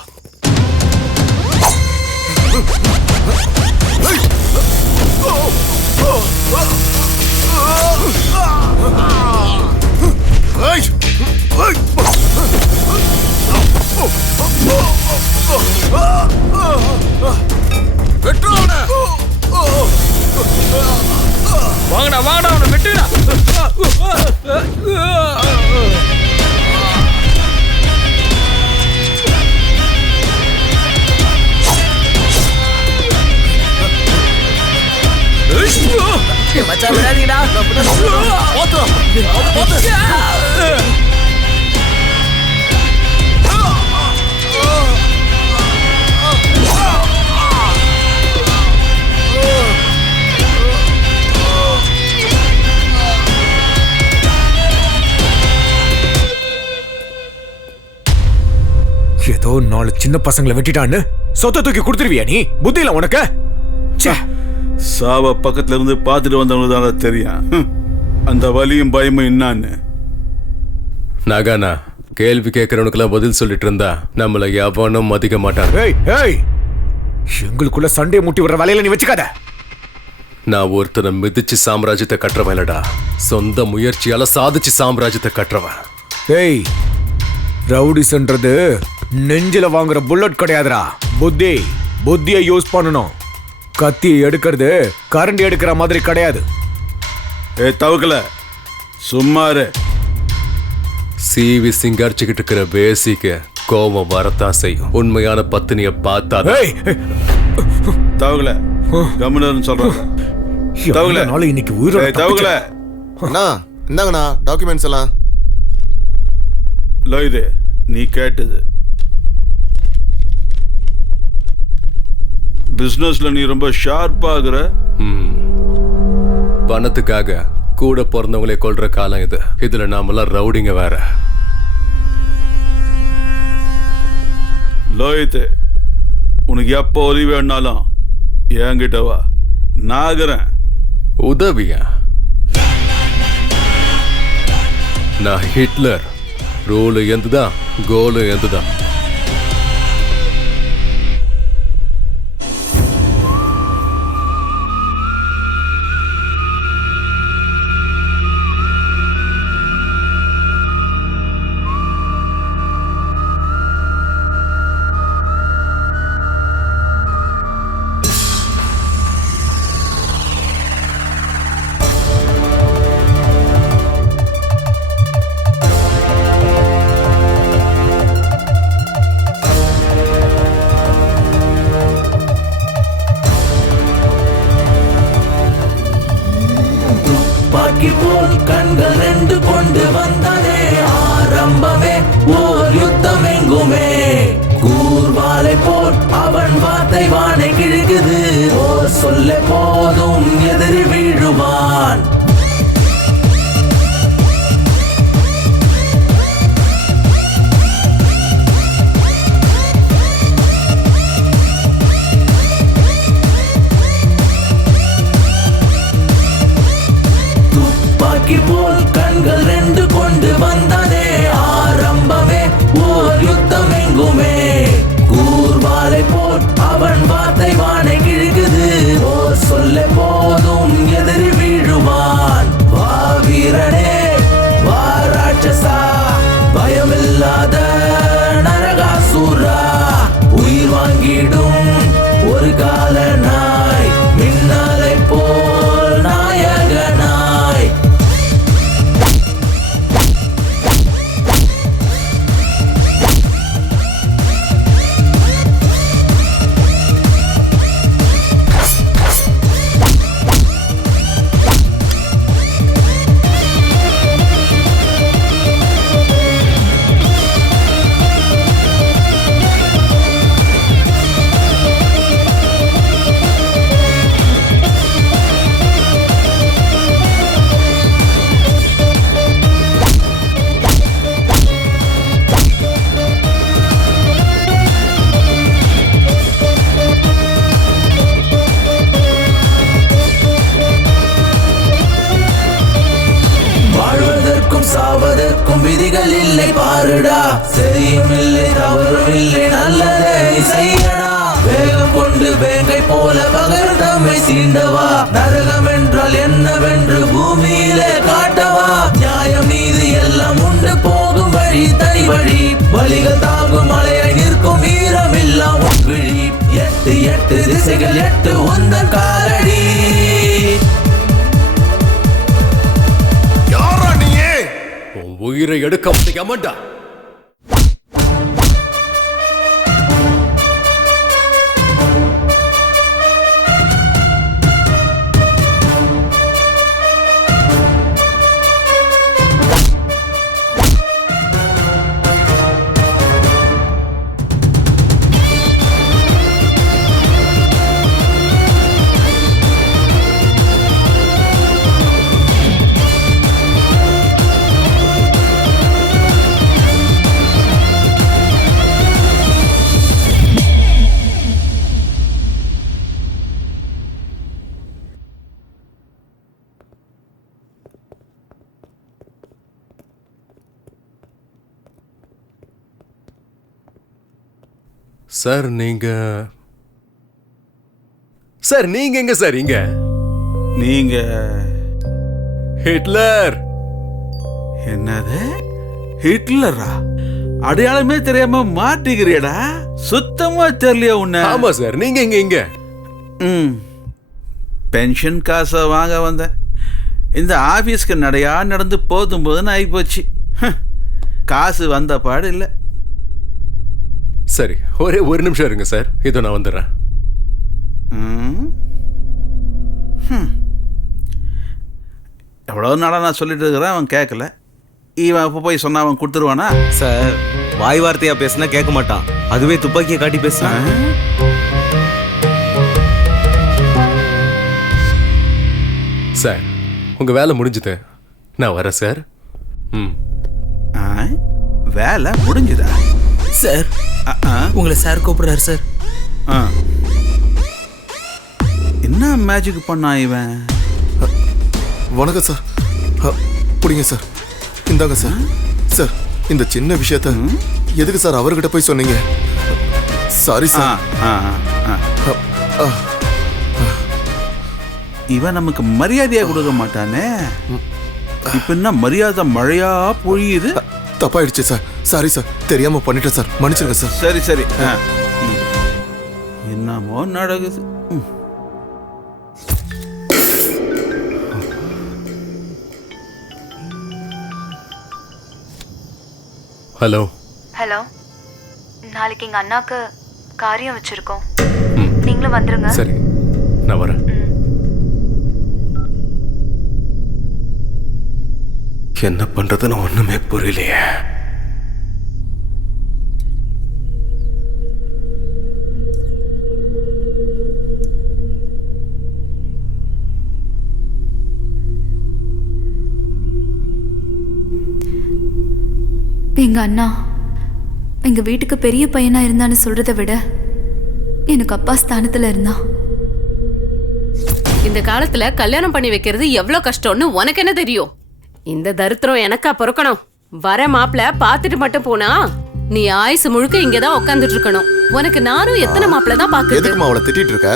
வாங்கடா வாங்கடா, அவனை வெட்டுடா. மச்சான் விடாதீங்கடா. 4 சின்ன பசங்களை வெட்டிட்டான்னு சொத்தை தூக்கி கொடுத்துருவியா நீ? புத்தி இல்ல உனக்கு? சாவ பக்கத்துல இருந்து பார்த்துட்டு வந்தவங்க தான் தெரியும் அந்த வலியும் பயமும் என்னான்னு. நாகானா கேள்வி கேட்கறவனுக்கெல்லாம் பதில் சொல்லிட்டு இருந்தா நம்மள எவனும் மதிக்க மாட்டாங்க. எங்களுக்குள்ள சண்டையை முட்டி விடுற வேலையில நீ வச்சுக்காத. நான் ஒருத்தனை மிதிச்சு சாம்ராஜ்யத்தை கட்டுறவன் இல்லடா, சொந்த முயற்சியால சாதிச்சு சாம்ராஜ்யத்தை கட்டுறவன். ஏய், ரவுடிஸ்ன்றது நெஞ்சில வாங்குற புல்லட் கிடையாதுடா. புத்தியை யூஸ் பண்ணணும். கத்தியை எடுக்கிறது கரண்டி எடுக்கிற மாதிரி கிடையாது. தவக்கல சும்மாரு. சிவி சிங்காரிச்சுக்கிட்டு இருக்கிற பேசிக்கு கோபம் வரத்தான் செய்யும். உண்மையான பத்தினிய பார்த்தா தவக்கல கம்முன்னு சொல்றாங்க. தவக்கல இன்னைக்கு உயிரோட தவக்கல அண்ணா இந்தாங்கண்ணா டாக்குமெண்ட்ஸ் எல்லாம். லோயிது நீ கேட்டது பிசினஸ்ல நீ ரொம்ப ஷார்ப்பாகிற. பணத்துக்காக கூட பிறந்தவங்களே கொல்ற காலம் இது. இதுல நாமெல்லாம் ரவுடிங்க வேற. லோயித்து உனக்கு எப்போ உதவி வேணாலும் என்கிட்ட வா, நாகரன். உதவியா? நான் ஹிட்லர். ரோலு எந்துதான், கோலு எந்துதான். கண்கள் 2 கொண்டு வந்ததே ஆரம்பமே ஓர் யுத்தம் எங்குமே. கூர்வாலை போல் அவன் வார்த்தை வானை கிழக்குது. ஓர் சொல்ல போதும் எதிரி வீழுவான். போல் கண்கள் 2 கொண்டு வந்ததே ஆரம்பமே ஓர் யுத்தம் எங்குமே. கூர்வாலை போல் அவன் வார்த்தை வானை கிழக்குது. ஓர் சொல்ல போதும் எதிரி வீழுவான். வா வீரனே வா ராட்சசா, பயமில்லாத நரகாசூரா. உயிர் வாங்கிடும் ஒரு கால நாய், மின்னலை போல் நாயகனாய். சாவதற்கும் விதிகள் இல்லை பாருடா. சரியும் இல்லை தவறும் இல்லை, நல்லதை செய்யடா. வேகம் கொண்டு வேங்கை போல பகர்தம்மை சீண்டவா. நரகம் என்றால் என்னவென்று பூமியிலே காட்டவா. நியாயம் நீதி எல்லாம் உண்டு போகும் வழி தனி வழி. வழிகள் தாங்கும் மலையை நிற்கும் வீரமில்லா விழி. 8 திசைகள் 8 உந்தன் காலடி. உயிரை எடுக்க முடியாமடா. சார் நீங்க சார் நீங்க எங்க சார் இங்க? நீங்க ஹிட்லர். என்னது ஹிட்லரா? அடையாளமே தெரியாம மாட்டிக்கிறியடா. சுத்தமா தெரியலையா உன்ன? ஆமா சார், நீங்க இங்க. பென்ஷன் காசை வாங்க வந்தேன். இந்த ஆபீஸ்க்கு நடையா நடந்து போதுன்னு ஆகிப்போச்சு. காசு வந்த பாடு இல்லை. சரி, ஒரே ஒரு நிமிஷம் இருங்க சார், இதோ நான் வந்துடுறேன். எவ்வளோ நாளாக நான் சொல்லிட்டு இருக்கிறேன், அவன் கேட்கல. இவன் இப்போ போய் சொன்னா அவன் கொடுத்துருவானா? சார் வாய் வார்த்தையா பேசினா கேட்க மாட்டான், அதுவே துப்பாக்கியை காட்டி பேசுறான். சார் உங்க வேலை முடிஞ்சுது, நான் வரேன் சார். வேலை முடிஞ்சுதா சார்? உங்களை சார் கூப்பிடுறாரு சார். என்ன மேஜிக் பண்ணா இவன்? வணக்கம் சார். புடிங்க சார், இந்தாங்க சார். சார் இந்த சின்ன விஷயத்த எதுக்கு சார் அவர்கிட்ட போய் சொன்னீங்க? Sorry sir. இவன் நமக்கு மரியாதையா கொடுக்க மாட்டானே. இப்ப என்ன மரியாதை மழையா பொழியுது? தப்பாயிடுச்சு சார், சாரி சார், தெரியாம பண்ணிட்டேன் சார், மன்னிச்சிருங்க சார். சரி சரி. என்னமோ நடக்குது. ஹலோ ஹலோ, நாளைக்கு எங்க அண்ணாக்கு காரியம் வச்சிருக்கோம், நீங்களும் வந்துருங்க. சரி, நான் வரேன். என்ன பண்றதுன்னு ஒண்ணுமே புரியலையே. எங்க அண்ணா எங்க வீட்டுக்கு பெரிய பையனா இருந்தான்னு சொல்றதை விட எனக்கு அப்பா ஸ்தானத்துல இருந்தான். இந்த காலத்துல கல்யாணம் பண்ணி வைக்கிறது எவ்வளவு கஷ்டம்னு உனக்கு என்ன தெரியும்? இந்த தரித்திரம் எனக்கா பொறுக்கணும்? வர மாப்பிள்ள பாத்துட்டு மட்டும் போனா நீ ஆயுசு முழுக்க இங்கதான் உட்காந்துட்டு இருக்கணும். உனக்கு நானும் எத்தனை மாப்பிள்ள தான் பாக்குறது. எதுக்குமா அவளை திட்டிட்டு இருக்க?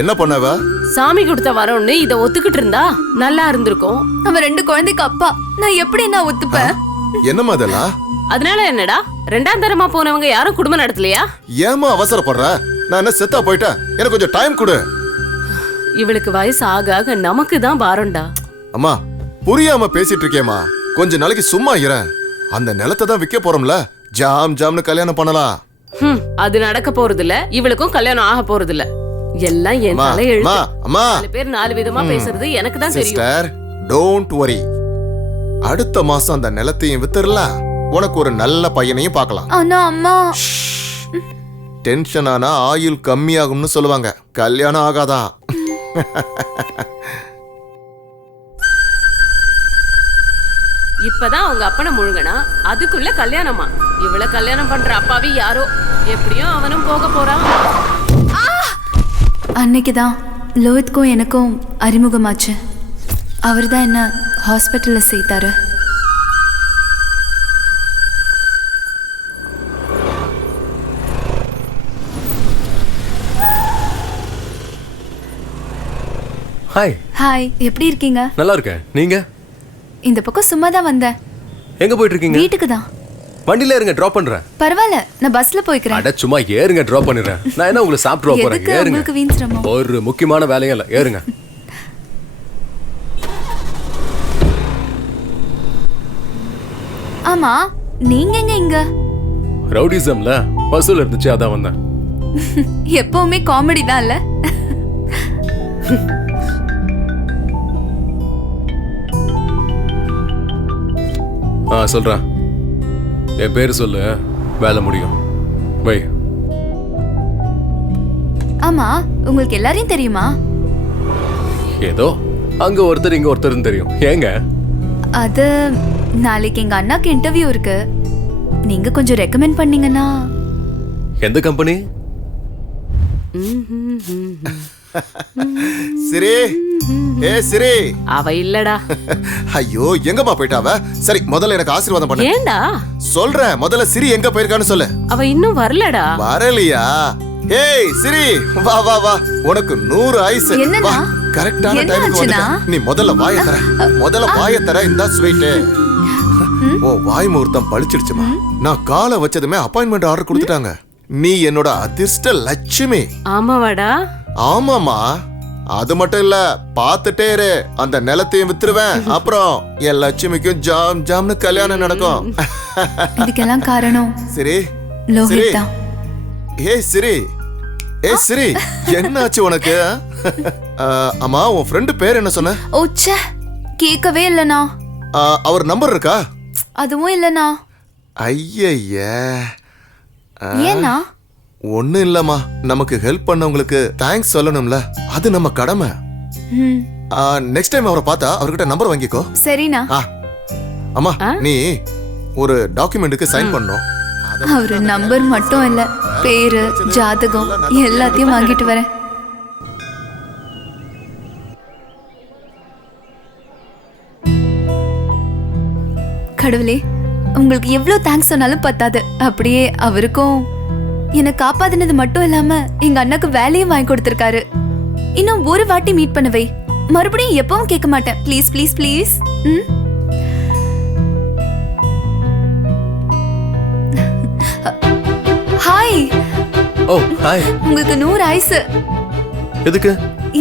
என்ன பண்ணவ? சாமி கொடுத்த வரோன்னு இத ஒத்துக்கிட்டு இருந்தா நல்லா இருந்திருக்கும். அவன் 2 குழந்தைக்கு அப்பா, நான் எப்படி நான் ஒத்துப்பேன்? என்னம்மா அதெல்லாம்? அதனால என்னடா, 2ஆம் தரமா போனவங்க யாரும் குடும்பம் நடத்தலையா? ஏமா அவசரப்படுற? நான் என்ன செத்தா போயிட்டேன், எனக்கு கொஞ்சம் டைம் கொடு. இவளுக்கு வயசு ஆக ஆக நமக்கு தான் பாரம்டா. அம்மா புரியாம பேசிட்டு இருக்கேம்மா, கொஞ்ச நாளைக்கு சும்மா இரு. அந்த நிலத்தை தான் விற்க போறோம்ல, ஜாம்னு கல்யாணம் பண்ணலாம். அது நடக்க போறது இல்ல, இவளுக்கும் கல்யாணம் ஆக போறது இல்ல. எல்லாம் என் தலையெழுத்து. அம்மா 4 பேர் 4 விதமா பேசுறது எனக்கு தான் தெரியும். சிஸ்டர் டோன்ட் வரி, அடுத்த மாசம் அந்த நிலத்தையும் வித்துறலாம், உனக்கு ஒரு நல்ல பையனையும் பார்க்கலாம். ஆனா அம்மா, டென்ஷன் ஆனா ஆயுள் கம்மியாகும்னு சொல்லுவாங்க, கல்யாணம் ஆகாதான். இப்பதான் அவங்க அப்பனை முழுங்கனா, அதுக்குள்ள கல்யாணமா? இவள கல்யாணம் பண்ற அப்பாவி யாரோ, எப்படியும் அவனும் போக போறான். அன்னைக்குதான் லோஹித்க்கும் எனக்கும் அறிமுகமாச்சு. அவர் தான் என்ன ஹாஸ்பிட்டல்ல சேர்த்தாரு. ஹாய். ஹாய், எப்படி இருக்கீங்க? நல்லா இருக்கேன், நீங்க? இந்த பக்கம் சும்மா தான் வந்தேன். எங்க போயிட்டு இருக்கீங்க? வீட்டுக்கு தான். வண்டியில இருங்க, டிராப் பண்றேன். பரவாயில்ல, நான் பஸ்ல போய்க்கிறேன். அட சும்மா ஏறுங்க, டிராப் பண்ணிடுறேன். நான் என்ன உங்களை சாப்பிட்டு போறேன்? எதுக்கு ஏறுங்க. உங்களுக்கு வீண் சிரமம்? ஒரு முக்கியமான வேலையும் இல்ல, ஏறுங்க. ஆமா, நீங்க எங்க இங்க? ரவுடிசம்ல வசூல் இருந்துச்சு, அதான் வந்தேன். எப்பவுமே காமெடி தான் இல்ல? சொல்றேன். என் பேரு சொல்லு, வேலை முடியும். வை. ஆமா, உங்களுக்கு எல்லாரையும் தெரியுமா? ஏதோ அங்க ஒருத்தர் இங்க ஒருத்தர் தெரியும். ஏங்க? அது நாளைக்கு எங்க அண்ணாக்கு இன்டர்வியூ இருக்கு, நீங்க கொஞ்சம் ரெக்கமெண்ட் பண்ணீங்கன்னா. எந்த கம்பெனி? சரி, ஏ சிரி. அவ இல்லடா. ஐயோ எங்கம்மா போயிட்டாவ? சரி முதல்ல எனக்கு ஆசீர்வாதம் பண்ணு. ஏண்டா? சொல்றேன், முதல்ல சிரி எங்க போயிருக்கான்னு சொல்லு. அவ இன்னும் வரலடா. வரலையா? ஏய் சிரி, வா வா வா, உனக்கு 100 ஐஸ். வா, கரெக்டான டைமுக்கு வந்துட்ட. நீ முதல்ல வாயை தர, முதல்ல வாயை தர. இந்த ஸ்வீட் ஓ வாய் முகூர்த்தம் பழிச்சிடுச்சுமா. நான் காலை வச்சதுமே அப்பாயின்மெண்ட் ஆர்டர் கொடுத்துட்டாங்க. நீ என்னோட அதிர்ஷ்ட லட்சுமி. ஆமாவாடா? ஆமாமா. அது மட்டும் இல்ல, பாத்துட்டே இரு, அந்த நிலத்தையும் வித்துருவேன். அப்புறம் என் லட்சுமிக்கும் ஜாம் ஜாம்னு கல்யாணம் நடக்கும். இதுக்கெல்லாம் காரணம் சரி லோகிதா. ஏய் சிரி, ஏய் சிரி, என்னாச்சு உனக்கு? அம்மா உன் ஃப்ரெண்டு பேர் என்ன சொன்ன? ஓச்சே, கேட்கவே இல்லனா. அவர் நம்பர் இருக்கா? அதுவும் இல்லனா. ஐயய்ய, ஏன்னா? ஒண்ணு இல்லம்மா, நமக்கு ஹெல்ப் பண்ணவங்களுக்கு தேங்க்ஸ் சொல்லணும்ல, அது நம்ம கடமை. நெக்ஸ்ட் டைம் அவரை பார்த்தா அவர்கிட்ட நம்பர் வாங்கிக்கோ. சரிண்ணா. அம்மா நீ ஒரு டாக்குமெண்ட்டுக்கு சைன் பண்ணணும். அவரு நம்பர் மட்டும் இல்ல, பேரு, ஜாதகம் எல்லாத்தையும் வாங்கிட்டு வரேன். கடவுளே, உங்களுக்கு எவ்வளவு தேங்க்ஸ் சொன்னாலும் பத்தாது. அப்படியே அவருக்கும் என்னை காப்பாத்தினது மட்டும் இல்லாம எங்க அண்ணாக்கு வேலையும் வாங்கி கொடுத்திருக்காரு. இன்னும் ஒரு வாட்டி மீட் பண்ணவை, மறுபடியும் எப்பவும் கேட்க மாட்டேன். Please please please. Hi. Oh hi. உங்களுக்கு 100 ஐஸ். எதுக்கு?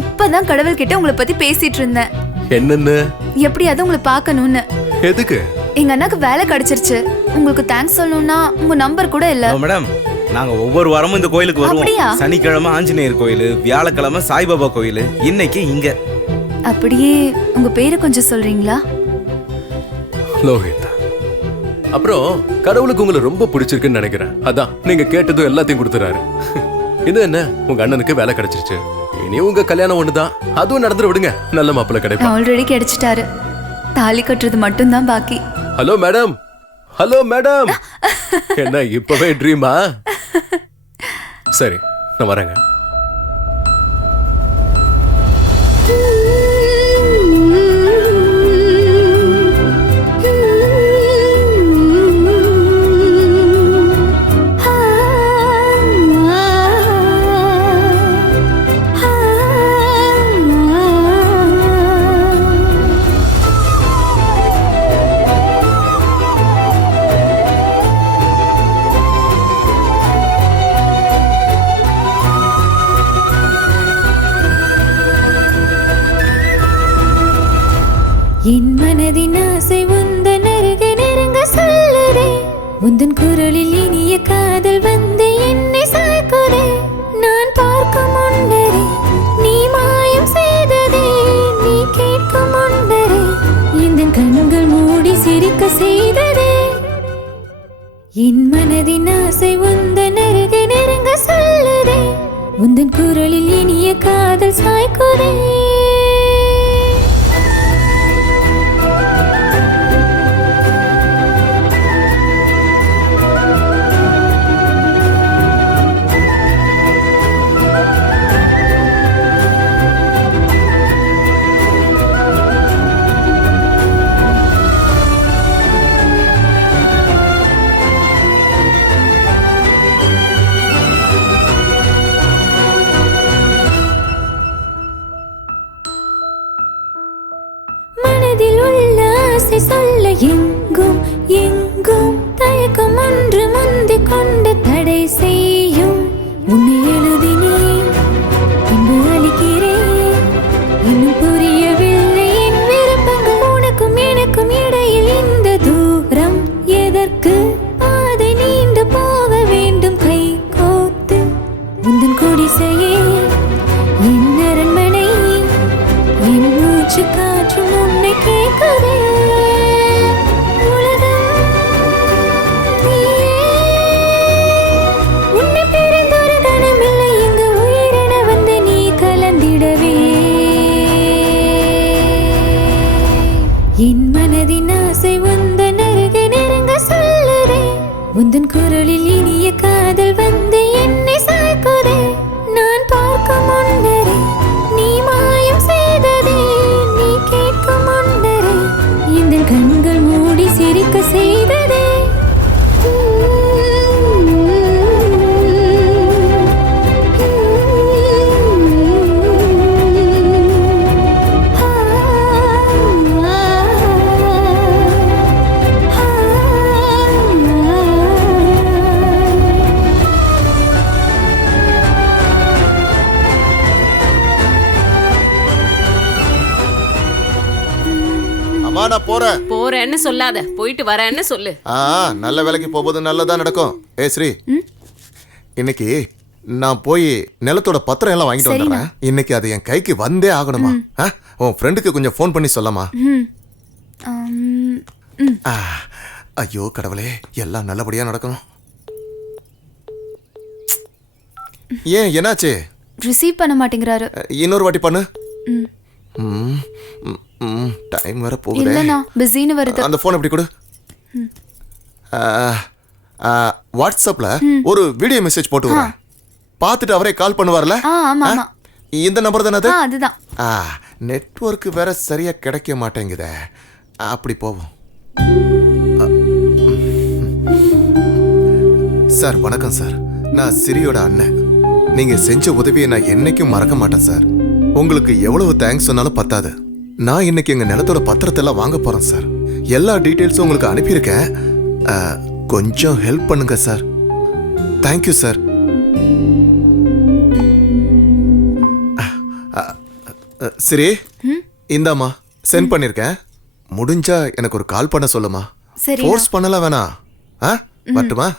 இப்பதான் கடவுள் கிட்ட உங்களை பத்தி பேசிட்டு இருந்தேன். என்னன்னு? எப்படியாவது உங்களை பார்க்கணும்னு. எதுக்கு? எங்க அண்ணாக்கு வேலை கிடைச்சிருச்சு. உங்களுக்கு தேங்க்ஸ் சொல்லணும்னா உங்க நம்பர் கூட இல்ல. மேடம், நாங்க ஒவ்வொரு வாரமும் இந்த கோயிலுக்கு வருவோம். சனிக்கிழமை ஆஞ்சநேயர் கோயில், வியாழக்கிழமை சாய்பாபா கோயில், இன்னைக்கு இங்க. அப்படியே உங்க பேரை கொஞ்சம் சொல்றீங்களா? லோகிதா. அப்புறம் கடவுளுக்கு உங்களை ரொம்ப பிடிச்சிருக்குன்னு நினைக்கிறேன். அதான் நீங்க கேட்டதும் எல்லாத்தையும் கொடுத்துறாரு. இது என்ன, உங்க அண்ணனுக்கு வேலை கிடைச்சிருச்சு. இனி உங்க கல்யாணம் ஒண்ணுதான், அதுவும் நடந்துட விடுங்க. நல்ல மாப்பிள்ளை கிடைக்கும். ஆல்ரெடி கிடைச்சிட்டாரு, தாலி கட்டுறது மட்டும் தான் பாக்கி. Hello madam, hello madam. என்ன இப்பவே ட்ரீமா? சரி, நான் வரேங்க. என் மனதின் ஆசை உந்தன் அருகே நெருங்க சொல்லுதே. உந்தன் குரலில் இனிய காதல் வந்து என்னை சாய்க்குதே. நான் பார்க்கும் முன்னரே நீ மாயம் செய்ததே. நீ கேட்கும் முன்னரே இந்த கண்கள் மூடி சிரிக்க செய்ததே. என் மனதின் ஆசை உந்தன் அருகே நெருங்க சொல்லுதே. உந்தன் குரலில் இனிய காதல் சாய்க்குதே. சொல்ல எங்கும் எங்கும் தயக்கம் ஒன்று முந்தி கொண்டு தடை செய்யும். உன்னை எழுதினேன், பின்பு அளிக்கிறேன். இன்னும் புரியவில்லை என் விருப்பங்கள். உனக்கும் எனக்கும் இடையில் இந்த தூரம் எதற்கு? பாதை நீண்டு போக வேண்டும் கை கோத்து. உந்தன் குடிசையே என் அரண்மனை, என் மூச்சு காற்றும் உன்னை கேட்குதே. என் மனதின் ஆசை உந்தன் அருகே நெருங்க சொல்லுதே. உந்தன் குரலில் இனிய காதல் வந்து என்னை சாய்க்குதே. நான் பார்க்கும் முன்னரே நீ மாயம் செய்ததே. வா நான் போறேன். போறேன்னு சொல்லாத, போயிட்டு வரேன்னு சொல்லு. நல்ல வேலைக்கு போகும்போது நல்லதா நடக்கும். ஸ்ரீ, இன்னைக்கு நான் போய் நிலத்தோட பத்திரம் எல்லாம் வாங்கிட்டு வந்துடுறேன். இன்னைக்கு அது என் கைக்கு வந்தே ஆகணுமா? உன் ஃப்ரெண்டுக்கு கொஞ்சம் ஃபோன் பண்ணி சொல்லமா? ஐயோ கடவுளே, எல்லாம் நல்லபடியா நடக்கணும். ஏன் என்னாச்சு? ரிசீவ் பண்ண மாட்டேங்கிறாரு. இன்னொரு வாட்டி பண்ணு. டைம் வர போகுது. இல்லனா பிஸின்னு வருது. அந்த ஃபோன் எப்படி கொடு. வாட்ஸ்அப்ல ஒரு வீடியோ மெசேஜ் போட்டு வரேன். பார்த்துட்டு அவரே கால் பண்ணுவார்ல? ஆமா ஆமா. இந்த நம்பர் தானே அது? அதுதான். நெட்வொர்க் வேற சரியா கிடைக்க மாட்டேங்குதே. அப்படி போவோம். சார் வணக்கம் சார். நான் சிரியோட அண்ணன். நீங்க செஞ்ச உதவியை நான் என்னைக்கும் மறக்க மாட்டேன் சார். உங்களுக்கு எவ்வளவு தேங்க்ஸ் சொன்னாலும் பத்தாது. நான் இன்னைக்கு எங்க நிலத்தோட பத்திரத்தை எல்லாம் வாங்க போறேன் சார். எல்லா டீட்டெயில்ஸும் உங்களுக்கு அனுப்பியிருக்கேன். கொஞ்சம் ஹெல்ப் பண்ணுங்க சார். Thank you sir. சரி, இந்தாமா சென்ட் பண்ணிருக்கேன். முடிஞ்சா எனக்கு ஒரு கால் பண்ண சொல்லுமா. ஃபோர்ஸ் பண்ணலாம் வேணாம். வரட்டுமா?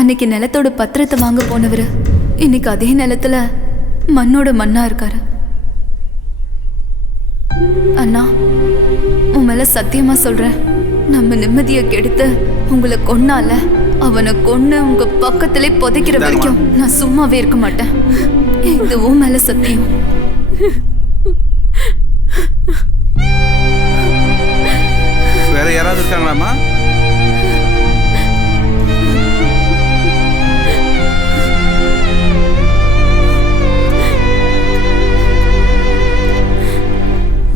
அன்னைக்கு நிலத்தோட பத்திரத்தை வாங்க போனவரு இன்னைக்கு அதே நிலத்துல மண்ணோட மண்ணா இருக்காரு. அண்ணா, உன் மேல சத்தியமா சொல்றேன், நம்ம நிம்மதியை கெடுத்து உங்களை கொன்னால அவனை கொன்னு உங்க பக்கத்திலே புதைக்கிற வரைக்கும் நான் சும்மாவே இருக்க மாட்டேன். இது உன் மேல சத்தியம். வேற யாராவது இருக்காங்களாமா?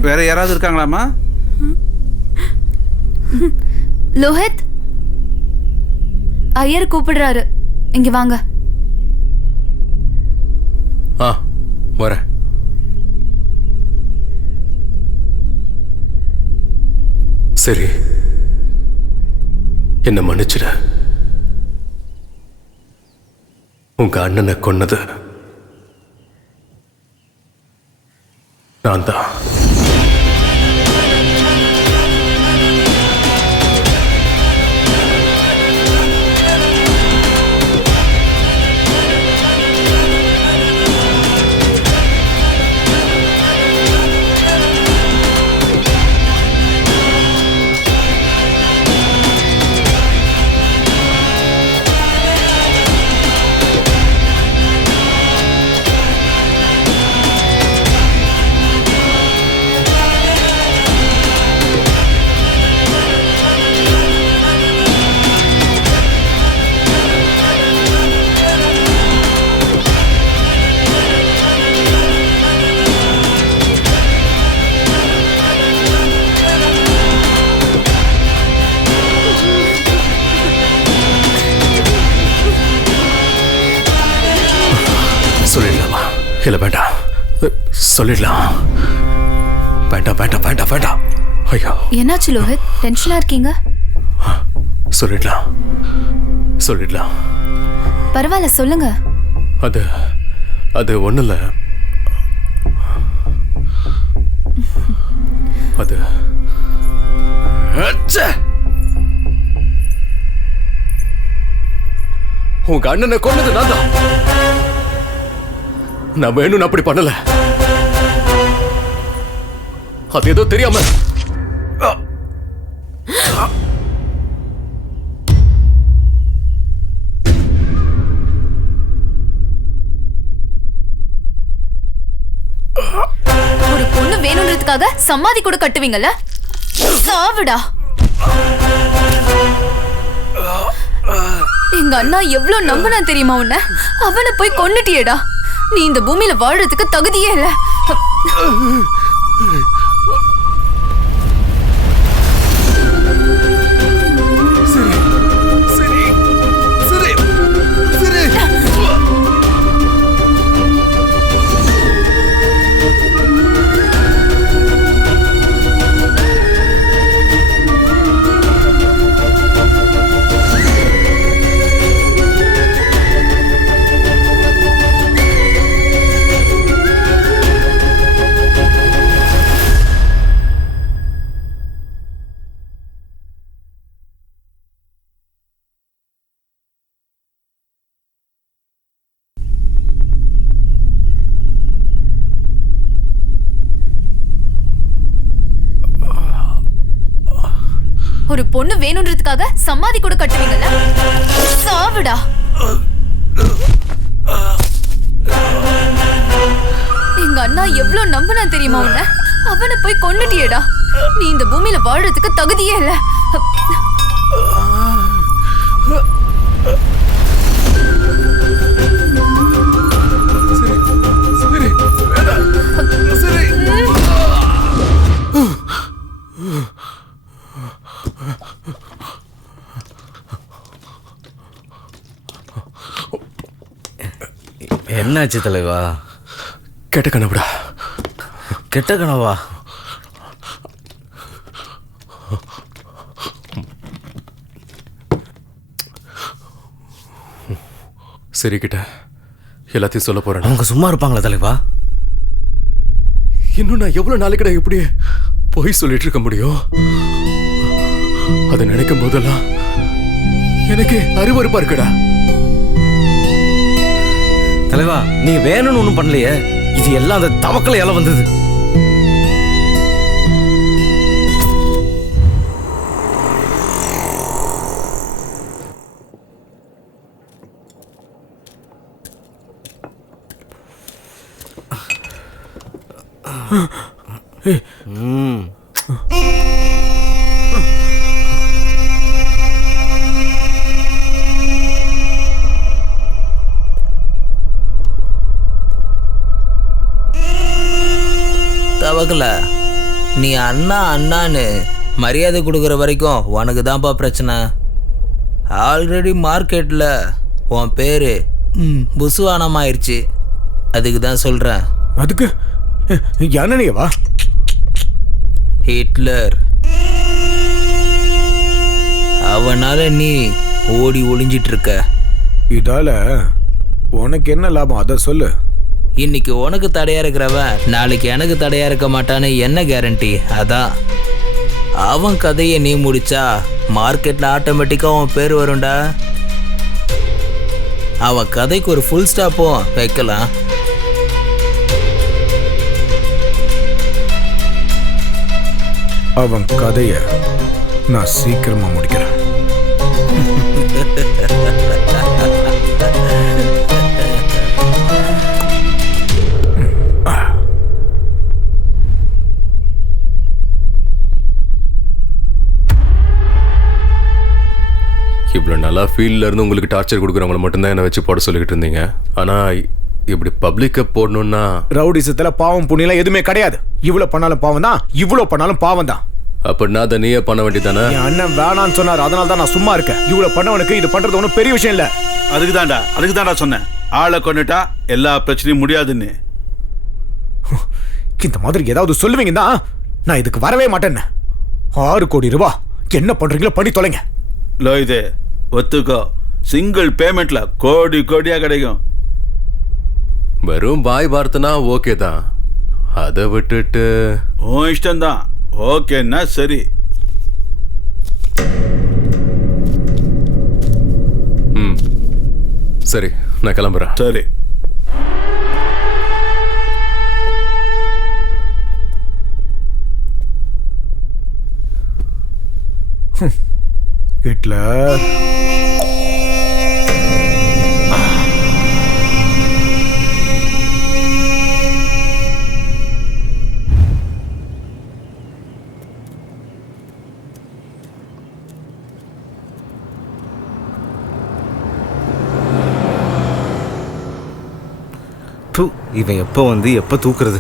வேற யாராவது இருக்காங்களாமா? லோஹித், ஐயர் கூப்பிடுறாரு, இங்க வாங்க. வரேன். சரி, என்ன மன்னிச்சிட. உங்க அண்ணனை கொன்னது நான் தான். சொல்லிடலாமா? இல்லை வேண்டாம், சொல்லிடலாம். வேண்டாம் வேண்டாம் வேண்டாம் வேண்டாம். ஐயோ, என்னாச்சு லோஹித், டென்ஷனா இருக்கீங்க? சொல்லிடலாம் சொல்லிடலாம். பரவாயில்ல, சொல்லுங்க. அது அது ஒன்றும் இல்லை. அது உங்க அண்ணனை கொன்னது நான் தான். நான் வேணும்னு அப்படி பண்ணல. அது ஏதோ தெரியாம. ஒரு பொண்ணு வேணும்ன்றதுக்காக சமாதி கூட கட்டுவீங்கல்ல? சாவுடா. எங்க அண்ணா எவ்வளவு நம்பினா தெரியுமா உன்ன? அவனை போய் கொன்னுட்டியேடா. நீ இந்த பூமியில வாழறதுக்கு தகுதியே இல்ல. ஒரு பொண்ணு வேணும்ன்றதுக்காக சமாதி கூட கட்டுவீங்கல்ல? சாவுடா. எங்க அண்ணா எவ்வளவு நம்பினா தெரியுமா உன்ன? அவனை போய் கொன்னுட்டியேடா. நீ இந்த பூமியில வாழறதுக்கு தகுதியே இல்ல. என்னாச்சு தலைவா? கெட்ட கனவுடா. கெட்ட கனவா? சரி கிட்ட எல்லாத்தையும் சொல்ல போறேன். அவங்க சும்மா இருப்பாங்களா தலைவா? இன்னும் நான் எவ்வளவு நாளைக்குடா இப்படி போய் சொல்லிட்டு இருக்க முடியும்? அதை நினைக்கும் போதெல்லாம் எனக்கு அருவருப்பா இருக்குடா. தலைவா நீ வேணும்னு ஒண்ணும் பண்ணலையே. இது எல்லாம் அந்த தவக்கலை இலை வந்தது. தவக்கல, நீ அண்ணா அண்ணான்னு மரியாதை கொடுக்குற வரைக்கும் உனக்கு தான்ப்பா பிரச்சனை. ஆல்ரெடி மார்க்கெட்டில் உன் பேர் புசுவானமாயிருச்சு. அதுக்கு தான் சொல்கிறேன். அதுக்கு யானையவா? ஹிட்லர். அவனால நீ ஓடி ஒளிஞ்சிட்டு இருக்க. இதால உனக்கு என்ன லாபம் அதை சொல்லு. இன்னைக்கு உனக்கு தடையா இருக்கிறவன் நாளைக்கு எனக்கு தடையா இருக்க மாட்டான்னு என்ன கேரண்டி? அதான் அவன் கதையை நீ முடிச்சா மார்க்கெட்ல ஆட்டோமேட்டிக்கா அவன் பேர் வரும்டா. அவன் கதைக்கு ஒரு ஃபுல் ஸ்டாப்பும் வைக்கலாம். அவன் கதைய நான் சீக்கிரமா முடிக்கிறேன். இவ்வளோ நல்லா ஃபீல்டில் இருந்து உங்களுக்கு டார்ச்சர் கொடுக்குறவங்கள மட்டும்தான் என்னை வச்சு போட சொல்லிக்கிட்டு இருந்தீங்க. ஆனால் இப்படி பப்ளிக்கை போடணும்னா ரவுடிசத்தில் பாவம் புண்ணியெல்லாம் எதுவுமே கிடையாது. இவ்வளோ பண்ணாலும் பாவம் தான், இவ்வளோ பண்ணாலும் பாவம் தான். அப்படின்னா அதை நீயே பண்ண வேண்டியதானே? என் அண்ணன் வேணான்னு சொன்னார், அதனால தான் நான் சும்மா இருக்கேன். இவ்வளோ பண்ணவனுக்கு இது பண்றது ஒன்றும் பெரிய விஷயம் இல்லை. அதுக்கு தான்டா சொன்னேன், ஆளை கொண்டுட்டா எல்லா பிரச்சனையும் முடியாதுன்னு. இந்த மாதிரி ஏதாவது சொல்லுவீங்க தான் நான் இதுக்கு வரவே மாட்டேன்னு. 6 கோடி ரூபாய் என்ன பண்றீங்களோ பண்ணி தொலைங்க. லோயிதே ஒத்துக்கோ, சிங்கிள் பேமெண்ட்ல கோடி கோடியா கிடைக்கும். வெறும் பாய் வார்த்தைனா ஓகே தான். அதை விட்டுட்டு உன் இஷ்டம்தான். ஓகேன்னா சரி. சரி, நான் கிளம்புறேன். சரி. ஹிட்லர் இவன் எப்போ வந்து எப்போ தூக்குறது?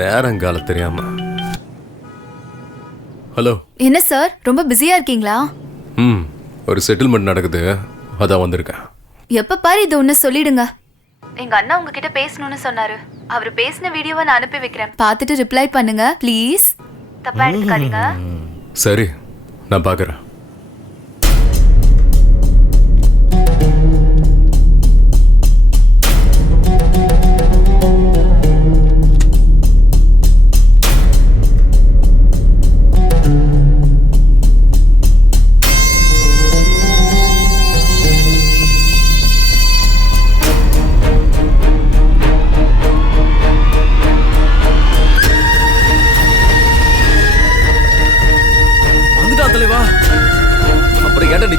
நேரங்கால தெரியாம. ஹலோ. என்ன சார், ரொம்ப பிஸியா இருக்கீங்களா? ஒரு செட்டில்மெண்ட் நடக்குது, அதான் வந்திருக்கேன். எப்ப பாரு இது ஒண்ணு சொல்லிடுங்க. எங்க அண்ணா உங்ககிட்ட பேசணும்னு சொன்னாரு. அவர் பேசின வீடியோவை நான் அனுப்பி வைக்கிறேன், பார்த்துட்டு ரிப்ளை பண்ணுங்க ப்ளீஸ். தப்பா எடுத்துக்காதீங்க. சரி, நான் பார்க்கறேன்.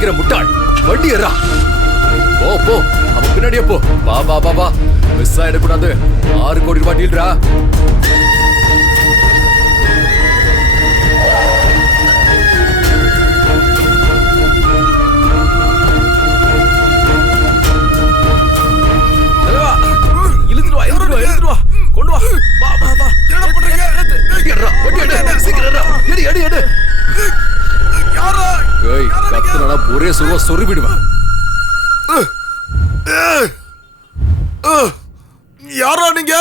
படிக்கிற முட்டாள் வண்டி ஏறா போ போ அவன் பின்னாடியே போ வா வா வா வா மிஸ் ஆயிடக்கூடாது 6 கோடி ரூபாய் டீல்ரா கொண்டு வா வா வா வா என்ன பண்றீங்க ஏறா வண்டி எடு சீக்கிரம் எடு எடு எடு யாரா ஏய் கத்துறனா ஒரே சுருவா சொறி விடுவேன் யாரா நீங்க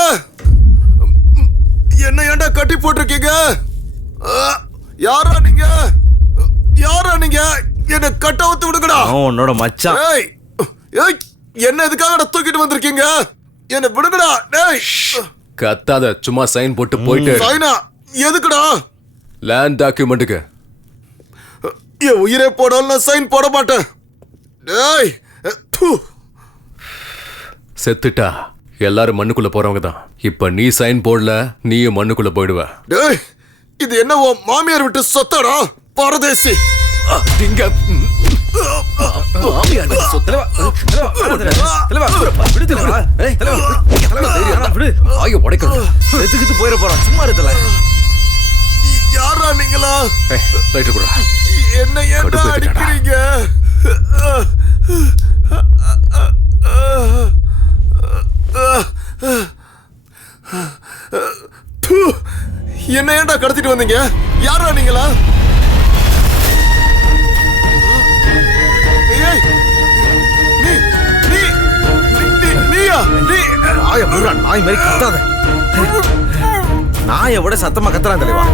என்ன ஏன்டா கட்டி போட்டிருக்கீங்க யாரா நீங்க என்ன கட்ட ஊத்து விடுங்கடா உன்னோட மச்சான் ஏய் ஏய் என்ன எதுக்காக தூக்கிட்டு வந்திருக்கீங்க என்ன விடுங்கடா டேய் கத்தாத சும்மா சைன் போட்டு போயிட்டு சைனா எதுக்குடா லேண்ட் டாக்குமெண்ட்டுக்கு என் உயிரே போடாலும் நான் சைன் போட மாட்டேன் டேய் செத்துட்டா எல்லாரும் மண்ணுக்குள்ள போறவங்க தான் இப்ப நீ சைன் போடல நீயும் மண்ணுக்குள்ள போயிடுவ டேய் இது என்ன உன் மாமியார் விட்டு சொத்தடா பரதேசி இங்க மாமியார் சொத்தலவா விடு தலைவா ஏய் தலைவா விடு ஆயோ உடைக்கணும் செத்துக்கிட்டு போயிட போறான் சும்மா இரு தல யாரா நீங்களா ரைட் குடுறா என்ன ஏன்டா அடிக்கிறீங்க என்ன ஏன்டா கடத்திட்டு வந்தீங்க யாரா நீங்களா நாய் மாதிரி கத்தாத நாயை விட சத்தமா கத்துறான் தலைவா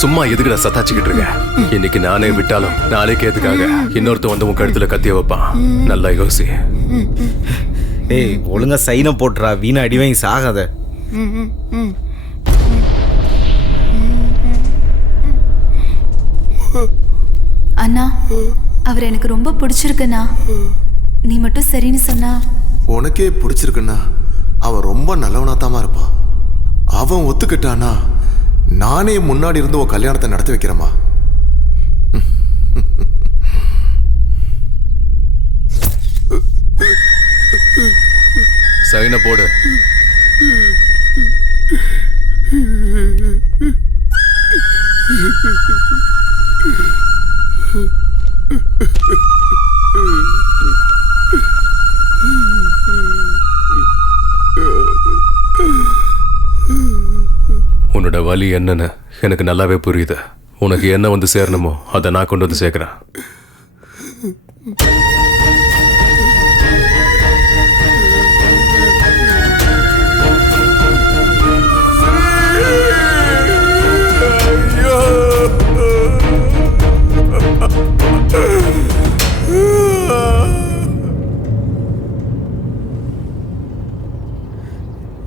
சும்மா எதுக்குடா சத்தாச்சிக்கிட்டு இருக்க இன்னைக்கு நானே விட்டாலும் நாளைக்கு எதுக்காக இன்னொருத்த வந்து உன் கழுத்துல கத்திய வைப்பான் நல்லா யோசி டேய் ஒழுங்கா சைனை போட்டுறா வீணா அடி வாங்கி சாகாத அண்ணா அவர் எனக்கு ரொம்ப பிடிச்சிருக்குண்ணா நீ மட்டும் சரின்னு சொன்னா உனக்கே பிடிச்சிருக்குன்னா அவன் ரொம்ப நல்லவனாத்தாமா இருப்பான் அவன் ஒத்துக்கிட்டானா நானே முன்னாடி இருந்து உன் கல்யாணத்தை நடத்தி வைக்கிறேம்மா சைனை போடு உன்னோட வலி என்னன்னு எனக்கு நல்லாவே புரியுது உனக்கு என்ன வந்து சேரணுமோ அதை நான் கொண்டு வந்து சேர்க்கிறேன்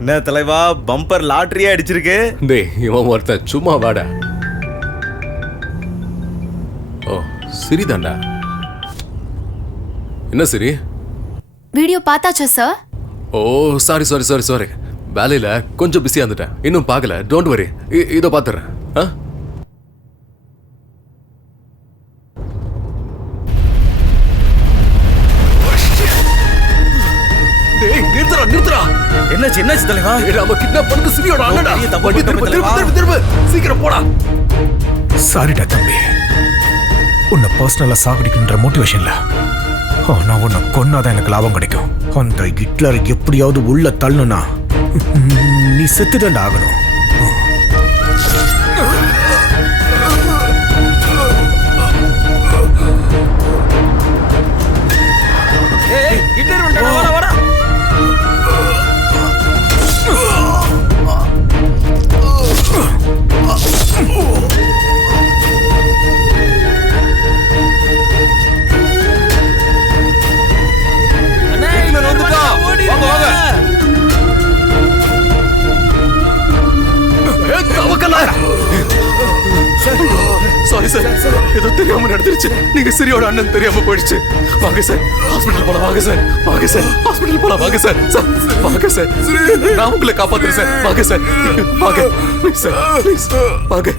என்ன தலைவா பம்பர் லாட்டரியா அடிச்சிருக்கு டேய் இவன் ஒருத்தன் சும்மா வாடா ஓ சரிதாண்டா என்ன சரி வீடியோ பார்த்தாச்சா சார் ஓ சாரி சாரி சாரி சாரி வேலையில கொஞ்சம் பிஸியா இருந்துட்டேன் இன்னும் பார்க்கல டோன்ட் வரி இதோ பார்த்துறேன் ஆ நிறுத்துறா என்னாச்சு தலைவா நாம கிட்னாப் பண்ணது சிரியோட அண்ணடா வண்டி திரும்ப சீக்கிரம் போடா சாரிடா தம்பி உன்னை பர்சனலா சாகடிக்கின்ற மோட்டிவேஷன்ல நான் உன்னை கொன்னாதான் எனக்கு லாபம் கிடைக்கும் அந்த ஹிட்லர் எப்படியாவது உள்ள தள்ளணும்னா நீ செத்துதாண்டா ஆகணும் ஹிட்லர் வந்துட்டான் வாடா வாடா நடந்துருச்சு. நீங்க சிரியோட அண்ணன் தெரியாம போயிடுச்சு. வாங்க சார், ஹாஸ்பிடல் போலாம். வாங்க சார், வாங்க சார், ஹாஸ்பிடல் போலாம். வாங்க சார், சார் வாங்க சார், நான் உங்களை காப்பாத்துறேன் சார். வாங்க சார், வாங்க ப்ளீஸ் சார், ப்ளீஸ் வாங்க.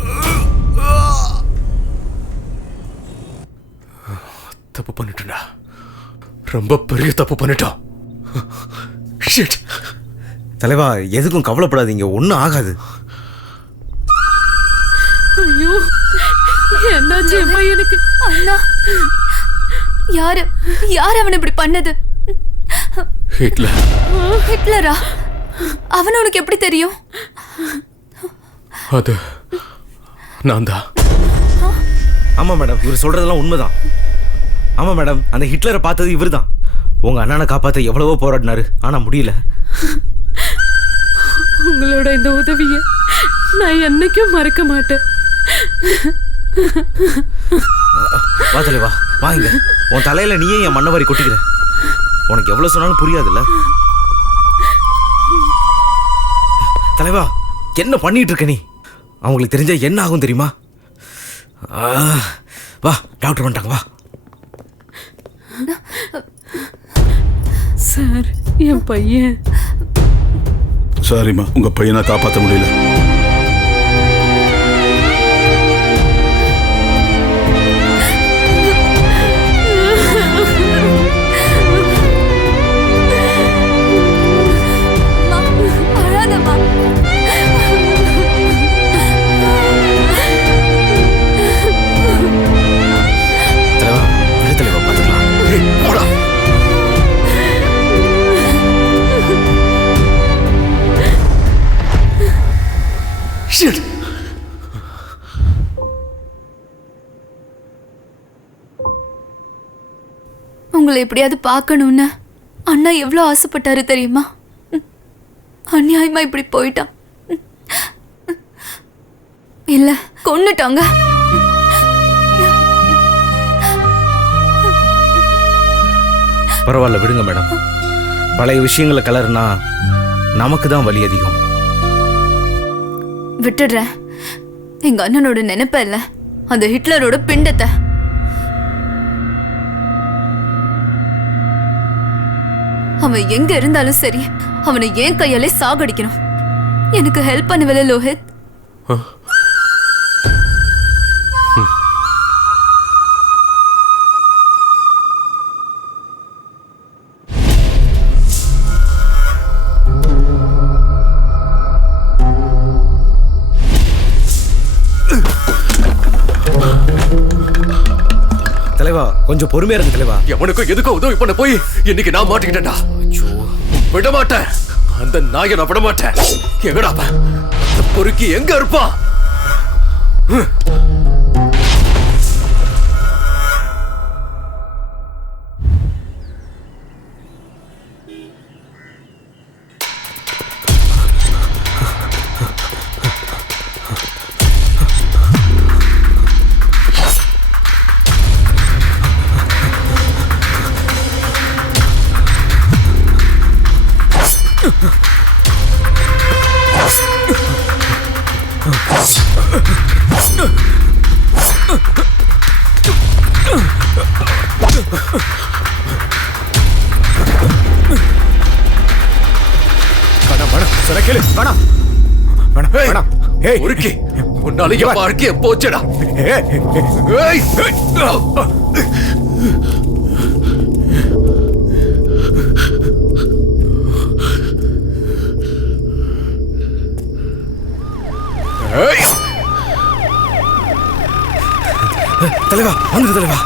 தப்பு பண்ணிட்டேன்டா, ரொம்ப பெரிய தப்பு பண்ணிட்டோம். ஷிட். தலைவா, எதுக்கும் கவலைப்படாதீங்க, ஒன்றும் ஆகாது. ஐயோ, என்னாச்சு அம்மா எனக்கு? அண்ணா, யாரு யாரு அவனை இப்படி பண்ணது? ஹிட்லர். ஹிட்லரா? அவன் உனக்கு எப்படி தெரியும்? அது நான் தான். ஆமாம் மேடம், இவர் சொல்றதெல்லாம் உண்மைதான். ஆமாம் மேடம், அந்த ஹிட்லரை பார்த்தது இவர் தான். உங்க அண்ணனை காப்பாற்ற எவ்வளவோ போராடினாரு, ஆனா முடியல. உங்களோட இந்த உதவியை நான் என்னைக்கும் மறக்க மாட்டேன். வா தலைவா, வாங்க. உன் தலையில நீயே என் மண்ணவாரி கொட்டிக்கிற. உனக்கு எவ்வளவு சொன்னாலும் புரியாதுல்ல தலைவா. என்ன பண்ணிட்டு இருக்க நீ? அவங்களுக்கு தெரிஞ்சா என்ன ஆகும் தெரியுமா? வா, டாக்டர் வந்துட்டாங்க, வா. சார், என் பையன். சாரிம்மா, உங்க பையனை காப்பாற்ற முடியல. தலைவா, தலைவா பார்த்துக்கலாம். உங்களை எப்படியாவது பார்க்கணும்னு அண்ணா எவ்வளோ ஆசைப்பட்டாரு தெரியுமா? அநியாயமா இப்படி போயிட்டான். இல்ல, கொன்னுட்டாங்க. பரவாயில்ல, விடுங்க மேடம். பழைய விஷயங்களை கலர்னா நமக்கு தான் வலி அதிகம். விட்டுடுறேன். எங்க அண்ணனோட நினைப்ப இல்ல, அந்த ஹிட்லரோட பிண்டத்தை. அவன் எங்க இருந்தாலும் சரி, அவனை ஏன் கையாலே சாகடிக்கணும். எனக்கு ஹெல்ப் பண்ணுவல லோஹித். தலைவா, கொஞ்சம் பொறுமையா இருக்கு தலைவா. எவனுக்கும் எதுக்கும் உதவி பண்ண போய் இன்னைக்கு நான் மாட்டிக்கிட்டேன்டா. விட மாட்டேன், அந்த நாயை நான் விட மாட்டேன். எங்கடா அந்த பொறுக்கி எங்க இருப்பான்? உன்னால என் வாழ்க்கைய போச்சடா. தலைவா, வந்துரு தலைவா.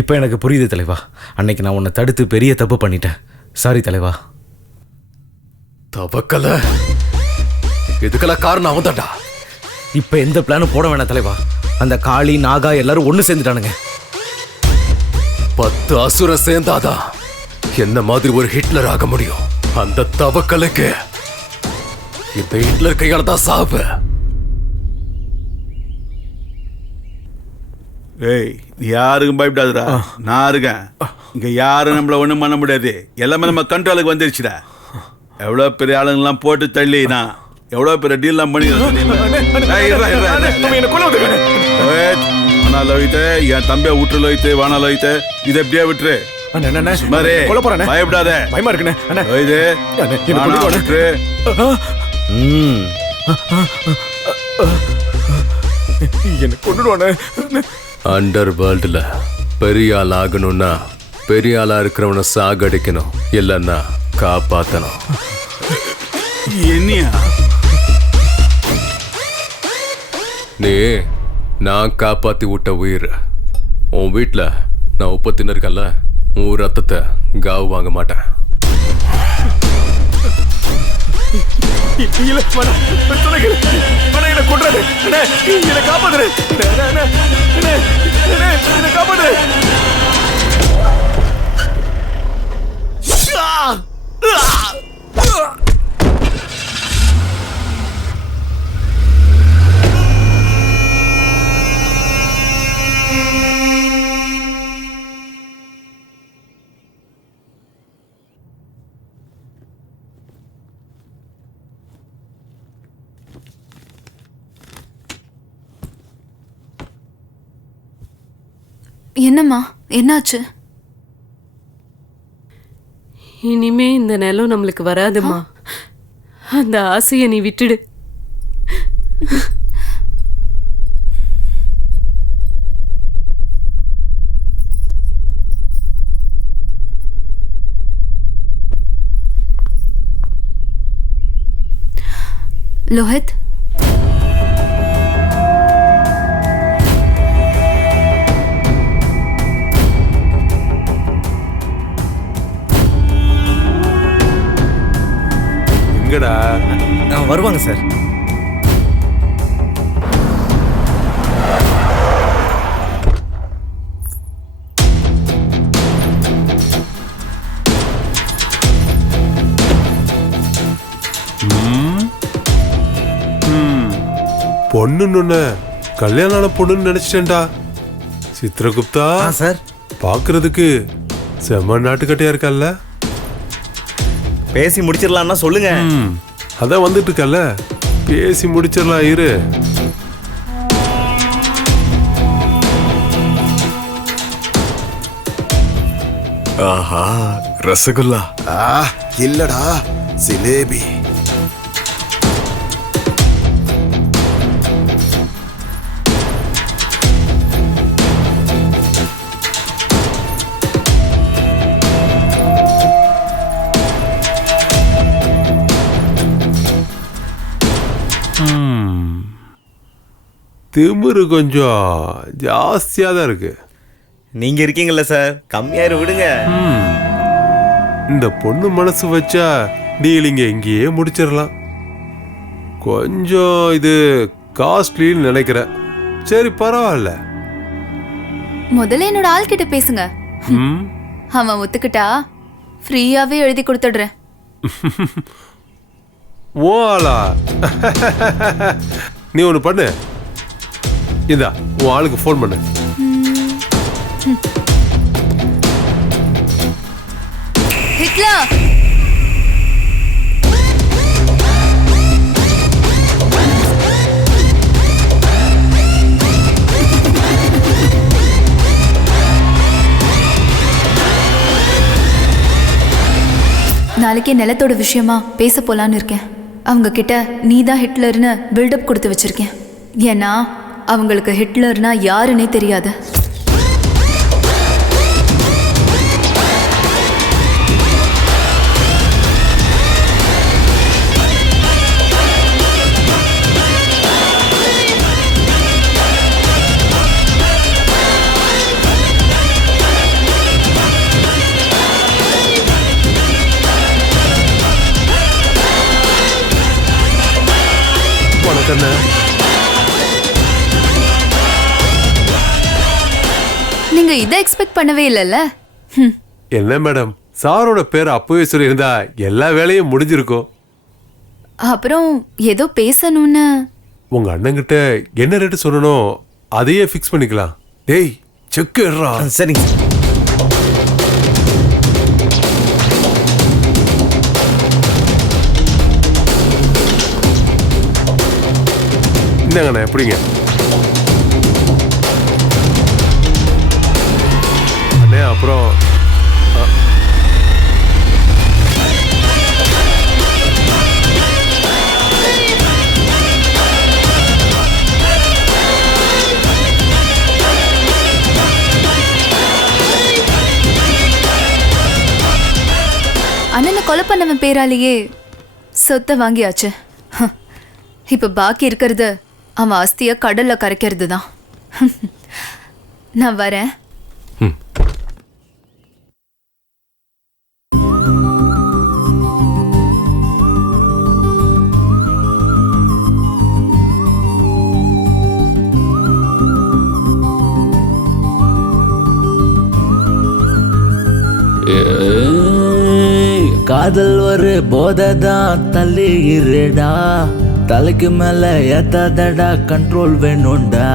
இப்ப எனக்கு புரியுது தலைவா. அன்னைக்கு நான் உன்னை தடுத்து பெரிய தப்பு பண்ணிட்டேன். சாரி தலைவா. தவக்கல, இதுக்கெல்லாம் காரணம் அவன் தான்டா. இப்ப எந்த பிளானும் போட வேணாம் தலைவா. அந்த காளி, நாகா எல்லாரும் ஒண்ணு சேர்ந்துட்டானுங்க. 10 அசுரம் சேர்ந்தாதான் என்ன மாதிரி ஒரு ஹிட்லர் ஆக முடியும். அந்த தவக்கலுக்கு இந்த ஹிட்லர் கையால தான் சாவு. ஏய், நீ யாருக்கும் பயப்படாதுடா, நான் இருக்கேன். இங்க யாரும் நம்மள ஒண்ணும் பண்ண முடியாது. எல்லாமே நம்ம கண்ட்ரோலுக்கு வந்துருச்சுடா. எவ்வளோ பெரிய ஆளுங்கெல்லாம் போட்டு தள்ளி நான் எவ்வளவு பெரிய டீல்லாம் என் தம்பிய விட்டு லோய்த்து வானா லோய்த்து இதை எப்படியா விட்டுரு பயப்படாத பயமா இருக்குண்ணே என்ன கொண்டுடுவானே. அண்டர் வேர்ல்டுல பெரிய ஆள் ஆகணும்னா பெரிய ஆளா இருக்கிறவனை சாகடிக்கணும், இல்லைன்னா காப்பாத்தணும். என்னையா நீ நான் காப்பாத்தி விட்ட உயிர். உன் வீட்டில் நான் உப்பு தின்னுருக்கேன்ல, உன் ரத்தத்தை காவு வாங்க மாட்டேன். என்னம்மா, என்னாச்சு? இனிமே இந்த நிலம் நம்மளுக்கு வராதுமா. அந்த ஆசையை நீ விட்டுடு. லோஹித், வருவாங்க சார். பொண்ணுன்னு கல்யாணம் பொண்ணுன்னு நினைச்சிட்டேன்டா. சித்ரகுப்தா சார், பாக்குறதுக்கு செம்ம நாட்டுக்கட்டையா இருக்கல்ல. பேசி முடிச்சிடலாம்னா சொல்லுங்க. அதான் வந்துட்டு இருக்கல்ல, பேசி முடிச்சிடலாம் இரு. ஆஹா, ரசகுல்லா. இல்லடா, ஜிலேபி. திமிரு கொஞ்சம் ஜாஸ்தியா தான் இருக்கு. நீங்க இருக்கீங்கல்ல சார், கம்மியாரு விடுங்க. இந்த பொண்ணு மனசு வச்சா டீலிங்க இங்கேயே முடிச்சிடலாம். கொஞ்சம் இது காஸ்ட்லின்னு நினைக்கிறேன். சரி பரவாயில்ல. முதல்ல என்னோட ஆள் கிட்ட பேசுங்க. அவன் ஒத்துக்கிட்டா ஃப்ரீயாவே எழுதி கொடுத்துடுறேன். ஓ ஆளா? நீ ஒன்று பண்ணு, இந்தா உன் ஆளுக்கு ஃபோன் பண்ணு. ஹிட்லர், நாளைக்கே நிலத்தோட விஷயமா பேச போலான்னு இருக்கேன். அவங்க கிட்ட நீ தான் ஹிட்லர்னு பில்டப் கொடுத்து வச்சிருக்கேன். ஏன்னா அவங்களுக்கு ஹிட்லர்னா யாருன்னே தெரியாது. நீங்க இதை எக்ஸ்பெக்ட் பண்ணவே இல்லைல்ல? என்ன மேடம், சாரோட பேர் அப்பவே சொல்லியிருந்தா எல்லா வேலையும் முடிஞ்சிருக்கும். அப்புறம் ஏதோ பேசணும்னு. உங்க அண்ணங்கிட்ட என்ன ரேட்டு சொல்லணும் அதையே ஃபிக்ஸ் பண்ணிக்கலாம். டேய் செக் எடுறா. சரிங்க. இந்தாங்கண்ணே எப்படிங்க அண்ணே அப்புறம் அண்ணனை கொலை பண்ணவன் பேராலேயே சொத்தை வாங்கியாச்சு. இப்ப பாக்கி இருக்கிறது அவன் ஆஸ்திய கடல்ல கரைக்கிறது தான். நான் வரேன். காதல் ஒரு போதைதான் தள்ளி இருடா, தலைக்கு மேல ஏத்தாதடா, கண்ட்ரோல் வேணும்டா,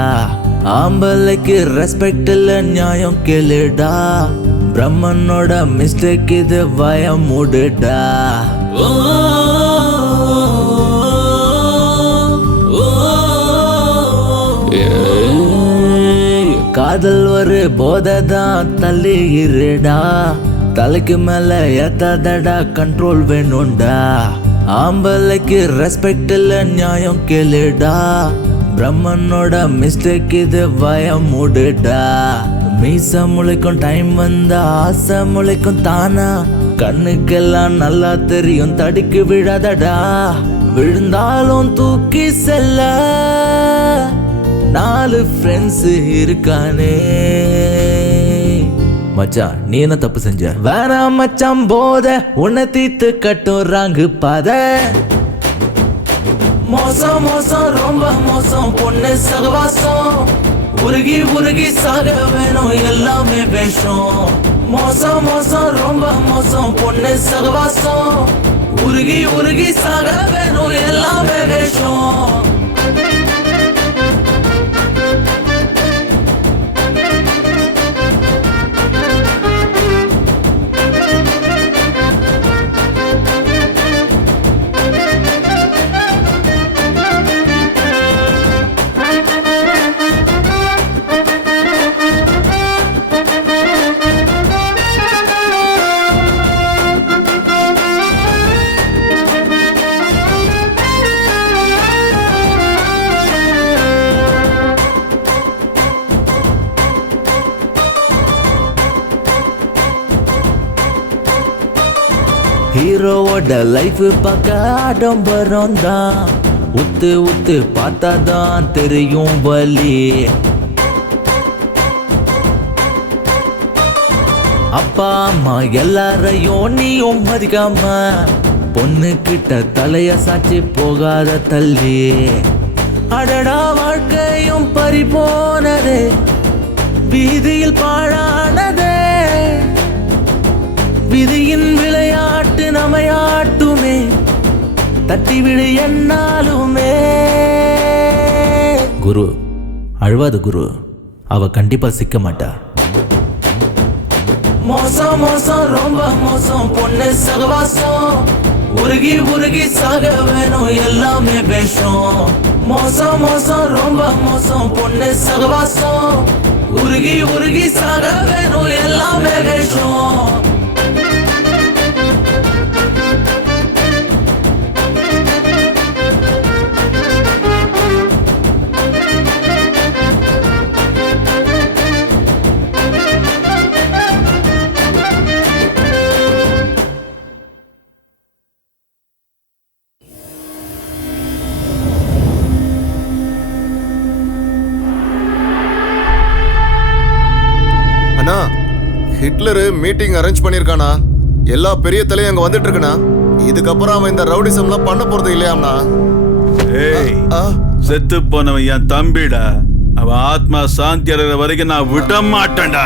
ஆம்பளைக்கு ரெஸ்பெக்ட் இல்ல நியாயம் கேளுடா, பிரம்மனோட மிஸ்டேக் இது பயம் மூடுடா. காதல் ஒரு போதைதான் தள்ளி இருடா, தலைக்கு மேல ஏத்தாதடா, கண்ட்ரோல் வேணும்டா, ஆம்பளைக்கு ரெஸ்பெக்ட் இல்ல நியாயம் கேளுடா, பிரம்மனோட மிஸ்டேக் இது பயம் மூடுடா. மீச முளைக்கும் டைம் வந்தா ஆசை முளைக்கும் தானா, கண்ணுக்கெல்லாம் நல்லா தெரியும் தடிக்கு விழாதடா, விழுந்தாலும் தூக்கி செல்ல 4 ஃப்ரெண்ட்ஸ் இருக்கானே. மச்சான் நீ என்ன தப்பு செஞ்ச? வேணாம் மச்சான் போத உன்னை தீத்து கட்டும் ராங்கு பாத, மோசம் மோசம் ரொம்ப மோசம் பொண்ணு சகவாசம், உருகி உருகி சாக வேணும் எல்லாமே வேஷம், மோசம் மோசம் ரொம்ப மோசம் பொண்ணு சகவாசம், உருகி உருகி சாக வேணும் எல்லாமே வேஷம். ஹீரோவோட லைஃப் பார்க்க ஆடம்பரம் தான், உத்து உத்து பார்த்தாதான் தெரியும் வலி, அப்பா அம்மா எல்லாரையும் நீயும் மதிக்காம பொண்ணு கிட்ட தலைய சாச்சி போகாத தள்ளி, அடடா வாழ்க்கையும் பறி போனதே, வீதியில் பாழானதே, விதியின் விளையாட்டு நமையாட்டுமே, தட்டி விடு என்னாலுமே. குரு அழுவாத குரு, அவ கண்டிப்பா சிக்க மாட்டா. மோசம் மோசம் ரொம்ப மோசம் பொண்ணு சகவாசம், உருகி உருகி சாக வேணும் எல்லாமே வேஷம், மோசம் மோசம் ரொம்ப மோசம் பொண்ணு சகவாசம், உருகி உருகி சாக வேணும் எல்லாமே வேஷம். ஹிட்லரு மீட்டிங் அரேஞ்ச் பண்ணிருக்கானா, எல்லா பெரிய தலையும் அங்க வந்துட்டு இருக்குண்ணா, இதுக்கப்புறம் அவன் இந்த ரவுடிசம்லாம் பண்ண போறது இல்லையாம்னா. ஏய் செத்து போனவன் என் தம்பிடா, அவன் ஆத்மா சாந்தி அடைகிற வரைக்கும் நான் விட மாட்டேன்டா.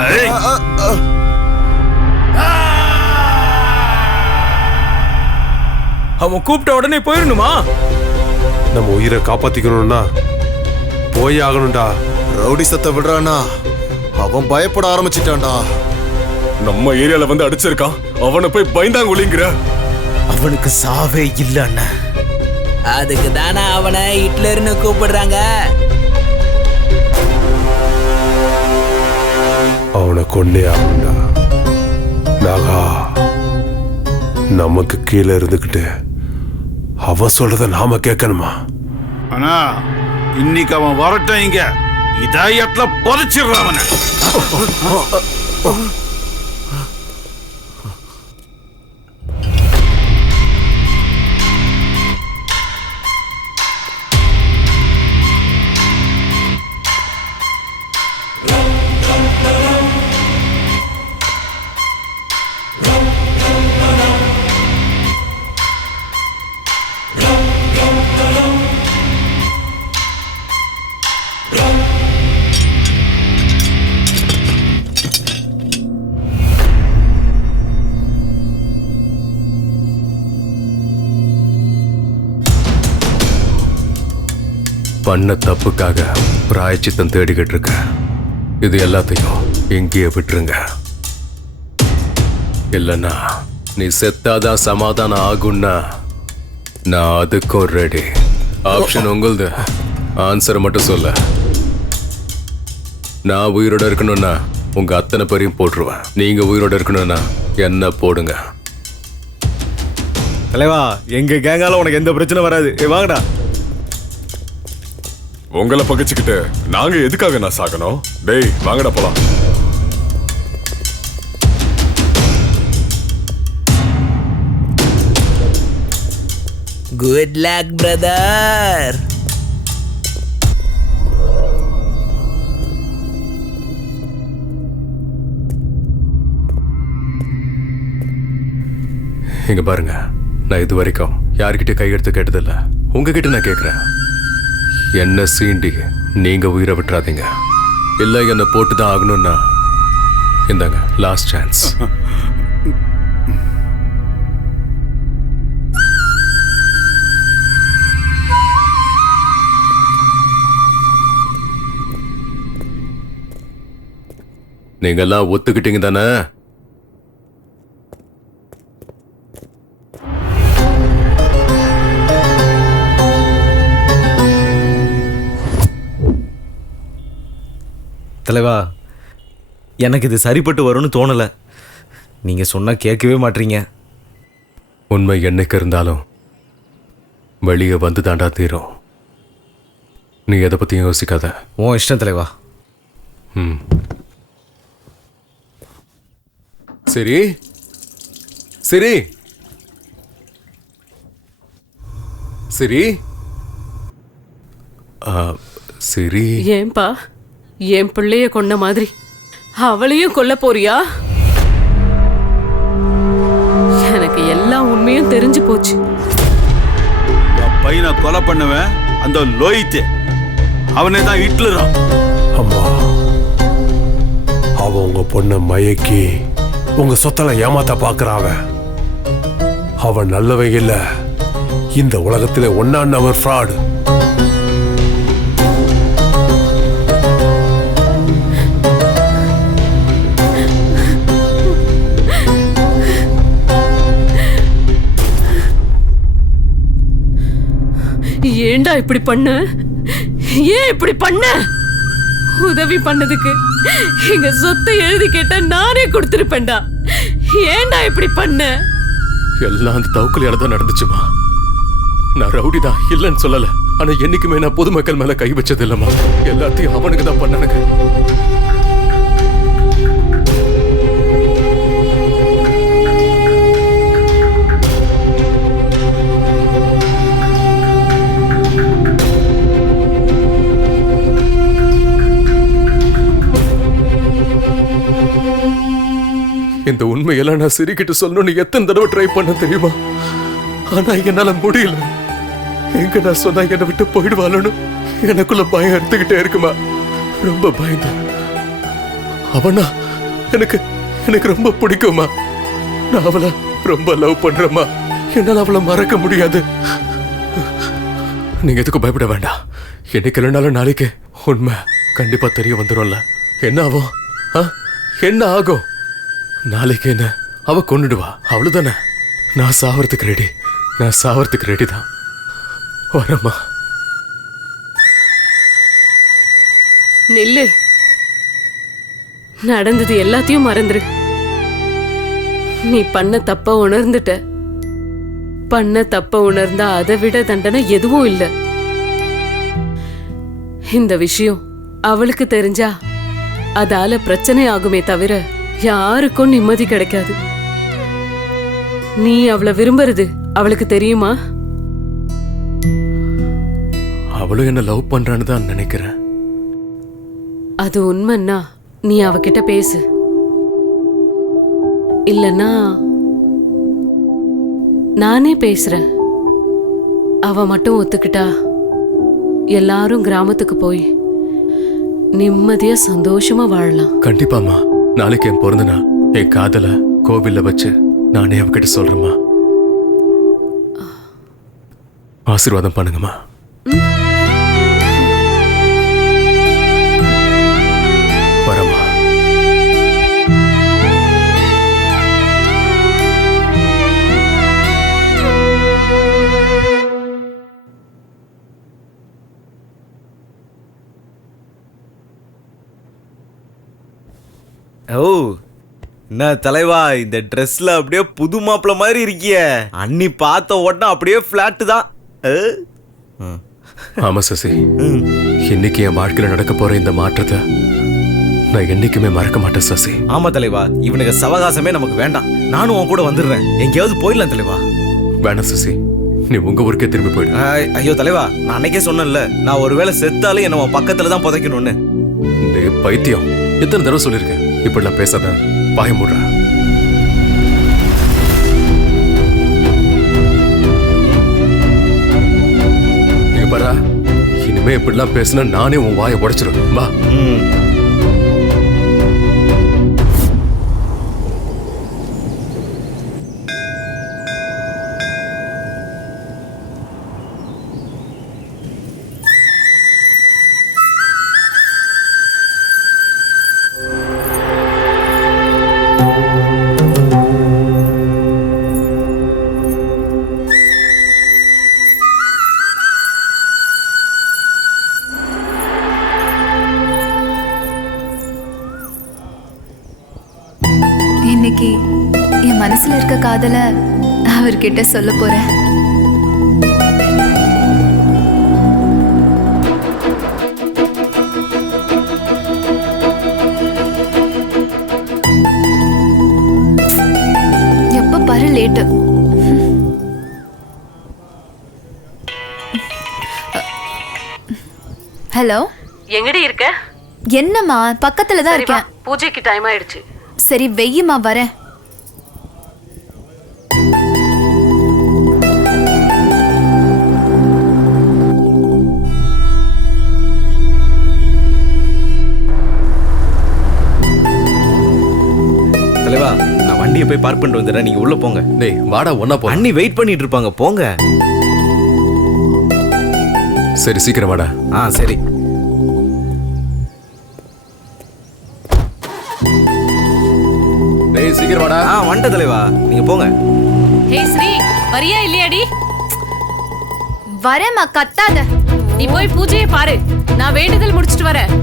அவன் கூப்பிட்ட உடனே போயிடணுமா? நம்ம உயிரை காப்பாத்திக்கணும்னா போய் ஆகணும்டா. ரவுடி சத்த விடுறானா, அவன் பயப்பட ஆரம்பிச்சிட்டான்டா. நம்ம ஏரியால வந்து அடிச்சிருக்கான், அவனை போய் பயந்தாங்குழிங்கிற. அவனுக்கு சாவே இல்ல அண்ணா, அதுக்கு தானே அவனை ஹிட்லர்னு கூப்பிடுறாங்க. அவனை கொண்டே ஆகுண்டா. நாகா நமக்கு கீழே இருந்துக்கிட்டு அவன் சொல்றத நாம கேட்கணுமா? ஆனா இன்னைக்கு அவன் வரட்டும், இங்க இதயத்துல பொறிச்சிடுற அவனை. பண்ண தப்புக்காக பிராயச்சித்தம் தேடிக்கிட்டு இருக்க. இது எல்லாத்தையும் எங்கேயே விட்டுருங்க. இல்லைன்னா நீ செத்தாதான் சமாதானம் ஆகும்னா நான் அதுக்கும் ரெடி. ஆப்ஷன் உங்களுது. ஆன்சர் மட்டும் சொல்ல. நான் உயிரோட இருக்கணும்னா உங்க அத்தனை பேரையும் போட்டுருவேன். நீங்க உயிரோட இருக்கணும்னா என்ன போடுங்க. தலைவா, எங்க கேங்கால உனக்கு எந்த பிரச்சனை வராது. வாங்கடா. உங்களை பகிச்சுக்கிட்டு நாங்க எதுக்காக நான் சாகணும்? டேய் வாங்கடா போலாம். Good luck brother. இங்க பாருங்க, நான் இது வரைக்கும் யார்கிட்ட கையெடுத்து கேட்டதில்ல. உங்ககிட்ட நான் கேட்கிறேன், என்ன சீண்டி நீங்க உயிரை விட்டுறாதீங்க. இல்லை என்ன போட்டுதான் ஆகணும்னா இந்தாங்க லாஸ்ட் சான்ஸ். நீங்க எல்லாம் ஒத்துக்கிட்டீங்க தானே? தலைவா, எனக்கு இது சரிப்பட்டு வரும்னு தோணலை. நீங்கள் சொன்னால் கேட்கவே மாட்டீங்க. உண்மை என்னைக்கு இருந்தாலும் வெளியே வந்து தாண்டா தீரும். நீ எதை பற்றியும் யோசிக்காத. உன் இஷ்டம் தலைவா. ம் சரி சரி சரி சரி. ஏன்பா என் பிள்ளைய கொன்ன மாதிரி அவளையும் கொல்ல போறியா? எனக்கு எல்லா உண்மையும் தெரிஞ்சு போச்சு. பையனை கொலை பண்ணுவேன் அந்த லோயித்து, அவனே தான் ஹிட்லரா. அம்மா, அவன் உங்க பொண்ணை மயக்கி உங்க சொத்தெல்லாம் ஏமாத்த பாக்குறான். அவன் நல்லவங்க இல்ல, இந்த உலகத்திலே ஒன்னாம் நம்பர் ஃப்ராடு. ஏண்டா இப்படி பண்ண? ஏன் இப்படி பண்ண? உதவி பண்ணதுக்கு எங்க சொத்தை எழுதி கேட்டா நானே கொடுத்திருப்பேன்டா. ஏண்டா இப்படி பண்ண? எல்லாம் அந்த தவுக்கலையால தான் நடந்துச்சுமா. நான் ரவுடி தான் இல்லைன்னு சொல்லல. ஆனா என்னைக்குமே நான் பொதுமக்கள் மேல கை வச்சது இல்லம்மா. எல்லாத்தையும் அவனுக்கு தான் பண்ணனுங்க. இந்த உண்மையெல்லாம் நான் சிரிக்கிட்டு சொல்லணும்னு எத்தனை தடவை ட்ரை பண்ண தெரியுமா? ஆனா என்னால முடியல. எங்க நான் சொன்னா என்னை விட்டு போயிடுவாளு எனக்குள்ள பயம் எடுத்துக்கிட்டே இருக்குமா. ரொம்ப பயந்த. அவனா எனக்கு எனக்கு ரொம்ப பிடிக்குமா. நான் அவளை ரொம்ப லவ் பண்றேம்மா. என்னால அவளை மறக்க முடியாது. நீங்க எதுக்கும் பயப்பட வேண்டாம். என்னைக்கு இல்லைனாலும் நாளைக்கு உண்மை கண்டிப்பா தெரிய வந்துடும்ல. என்ன ஆகும்? என்ன ஆகும்? நாளைக்கு என்ன அவ கொன்னுடுவா, அவ்வளவுதானே. நான் சாவறதுக்கு ரெடி. நான் சாவறதுக்கு ரெடி தான். வரமா. நில்லு. நடந்தது எல்லாத்தையும் மறந்துரு. நீ பண்ண தப்ப உணர்ந்துட்ட. பண்ண தப்ப உணர்ந்தா அதை விட தண்டனை எதுவும் இல்ல. இந்த விஷயம் அவளுக்கு தெரிஞ்சா அதால பிரச்சனை ஆகுமே தவிர யாருக்கும் நிம்மதி கிடைக்காது. நீ அவளை விரும்புறது அவளுக்கு தெரியுமா? அவளும் என்ன லவ் பண்றான்னு தான் நினைக்கிறேன். அது உண்மைன்னா நீ அவகிட்ட பேசு. இல்லன்னா நானே பேசுறேன். அவ மட்டும் ஒத்துக்கிட்டா எல்லாரும் கிராமத்துக்கு போய் நிம்மதியா சந்தோஷமா வாழலாம். கண்டிப்பாமா. நாளைக்கு என் பிறந்த நாள். என் காதல கோவில்ல வச்சு நானே அவகிட்ட சொல்றேம்மா. ஆசீர்வாதம் பண்ணுங்கம்மா. வரமா. ஓ, என்ன தலைவா, இந்த ட்ரெஸ்ல அப்படியே புது மாப்பிள்ள மாதிரி இருக்கிய. அன்னி பார்த்த உடனே அப்படியே பிளாட் தான். ஆமா சசி, இன்னைக்கு என் வாழ்க்கையில நடக்க போற இந்த மாற்றத்தை நான் என்னைக்குமே மறக்க மாட்டேன் சசி. ஆமா தலைவா, இவனுக்கு சவகாசமே நமக்கு வேண்டாம். நானும் உன் கூட வந்துடுறேன். எங்கேயாவது போயிடலாம் தலைவா. வேணாம் சசி, நீ உங்க ஊருக்கே திரும்பி போயிடு. ஐயோ தலைவா, நான் அன்னைக்கே சொன்னேன்ல, நான் ஒருவேளை செத்தாலும் என்ன உன் பக்கத்துல தான் புதைக்கணும்னு. பைத்தியம், எத்தனை தடவை சொல்லியிருக்கேன் இப்படிலாம் பேசாத. வாய மூடுற. இங்க பாரா, இனிமே இப்படிலாம் பேசினா நானே உன் வாயை உடைச்சிடும். வா. இன்னைக்கு என் மனசுல இருக்க காதல அவர்கிட்ட சொல்ல போறேன். எப்ப பாரு லேட்டு. ஹலோ, எங்கடி இருக்க? என்னம்மா, பக்கத்துல தான் இருக்கேன். பூஜைக்கு டைம் ஆயிடுச்சு. சரி வெய்யுமா, வரேன். தலைவா, நான் வண்டியை போய் பார்க் பண்ணிட்டு வந்துடுறேன். நீங்க உள்ள போங்க. டேய் வாடா, ஒண்ணா போ. அண்ணி வெயிட் பண்ணிட்டு இருப்பாங்க, போங்க. சரி, சீக்கிரம் வாடா. சரி. டேய் சீக்கிரம் வாடா. வண்ட தலைவா, நீங்க போங்க. ஹே ஸ்ரீ, வரியா இல்லையாடி? வரேம்மா, கத்தாத. நீ போய் பூஜையை பாரு, நான் வேண்டுதல் முடிச்சிட்டு வரேன்.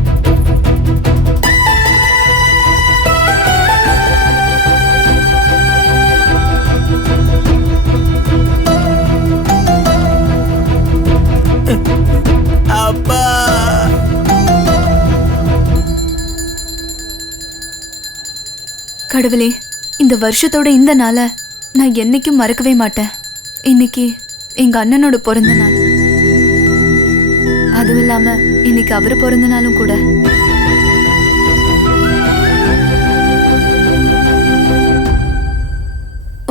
அப்பா, கடவுளே, இந்த வருஷத்தோட இந்த நாளை நான் என்னைக்கும் மறக்கவே மாட்டேன். இன்னைக்கு எங்க அண்ணனோட பிறந்த நாள். அதுவும் இல்லாம இன்னைக்கு அவரு பிறந்த நாளும் கூட.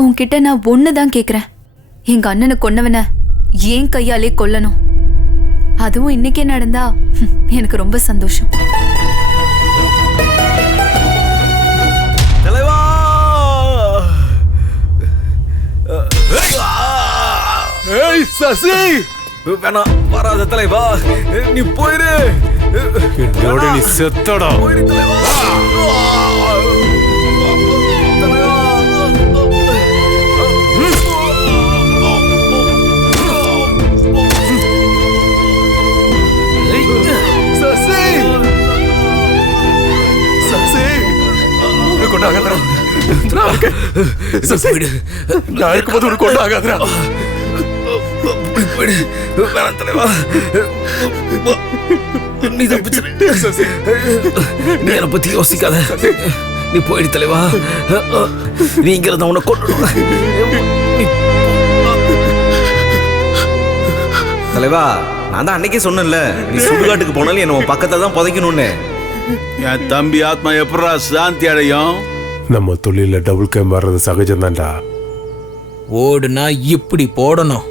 உன்கிட்ட நான் ஒண்ணுதான் கேக்குறேன். எங்க அண்ணனை கொன்னவன ஏன் கையாலே கொல்லணும். அதுவும் இன்னைக்கே நடந்தா எனக்கு ரொம்ப சந்தோஷம். தலைவா, ஏய் சசி, வேணாம், வராத தலைவா, நீ போயிரு. என்னோட நீ செத்தடா. போயிரு தலைவா. உனக்கு ஒன்றும் ஆகாதரா. நான் இருக்கேன். நான் இருக்கும்போது உனக்கு ஒன்றும் ஆகாதரா. வேணாம் தலைவா, நீ தப்பிச்சிரு. நீ என்னை பத்தி யோசிக்காத, நீ போயிடு தலைவா. நீங்கிறத உன்னை கொண்டு தலைவா, நான் தான் அன்னைக்கே சொன்னேன்ல, நீ சுடுகாட்டுக்கு போனாலும் என்ன உன் பக்கத்துல தான் புதைக்கணும்னு. என் தம்பி ஆத்மா எப்படா சாந்தி அடையும்? நம்ம தொழில டபுள் கேம் வர்றது சகஜம் தான்டா. ஓடுனா இப்படி போடணும்.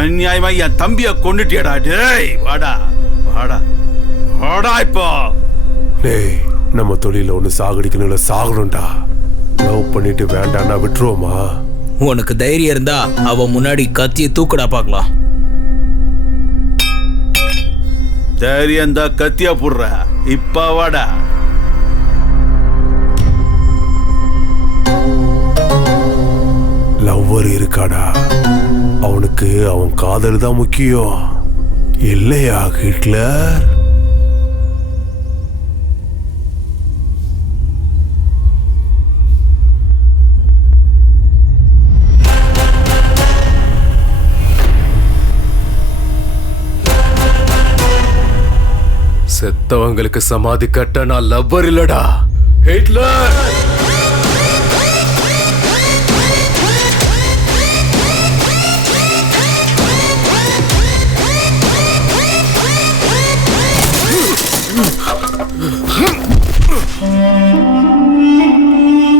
அநியாயமா என் தம்பிய கொண்டுட்டியடா. டேய் வாடா வாடா வாடா. இப்போ டேய், நம்ம தொழில ஒண்ணு சாகடிக்கணும்ல, சாகணும்டா. லவ் பண்ணிட்டு வேண்டாம்னா விட்டுருவோமா? உனக்கு தைரியம் இருந்தா அவ முன்னாடி கத்திய தூக்குடா பாக்கலாம். தைரியம் தான் கத்தியா போடுற. இப்ப வாடா. லவ்வர் இருக்காடா, அவனுக்கு அவன் காதல் தான் முக்கியம் இல்லையா ஹிட்லர்? செத்தவங்களுக்கு சமாதி கட்ட நான் லவ்வர் இல்லடா, ஹிட்லர்.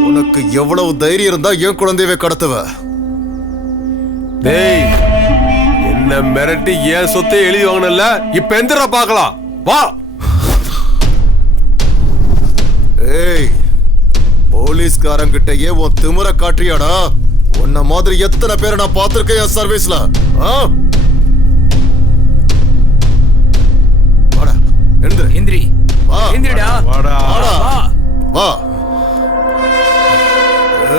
உனக்கு எவ்வளவு தைரியம் இருந்தா என் குழந்தையவே கடத்துவ? டேய், என்ன மிரட்டி ஏன் சொத்தை எழுதி வாங்கினல, இப்ப எந்திரா பார்க்கலாம் வா. ஏய், போலீஸ்காரங்கிட்டயே உன் திமிர காட்டுறியாடா? உன்ன மாதிரி எத்தனை பேரை நான் பார்த்திருக்கேன் என் சர்வீஸ்ல. வாடா, எந்திரி எந்திரி. வா, எந்திரிடா. வாடா வாடா, வா.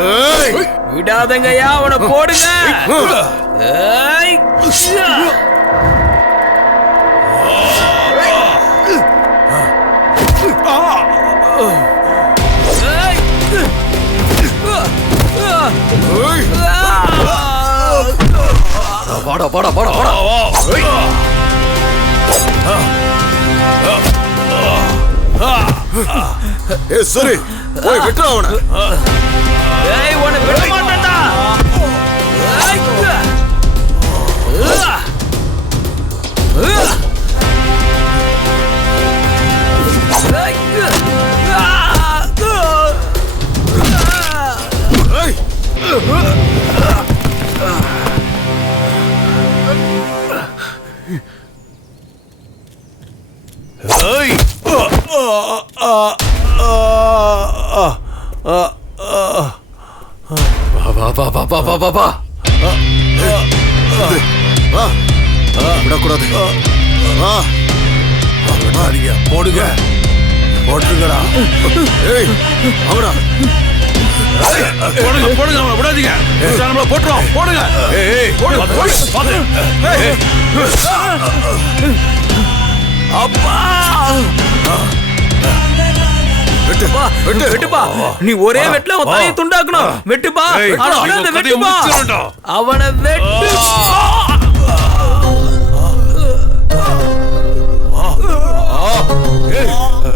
ஏய், விடாதங்கய்யா, அவனை போடுங்க. ஏய், வாடா வாடா வாடா வாடா. ஏய் சரி, போய் விட்டுற அவனை. ஏய், உன்னை விட மாட்டேன்டா. ஏய், விடக்கூடாது. போடுங்க, போட்டுங்கடா. ஏய், அவனா போடுங்க போடுங்க, அவனை விடாதீங்க. நம்மள போட்டுறோம். போடுங்க. அப்பா, வெட்டுப்பா. நீ ஒரே வெட்டுல அவன் தலையை துண்டாக்கணும். வெட்டுப்பா, வெட்டுப்பா, அவனை வெட்டு.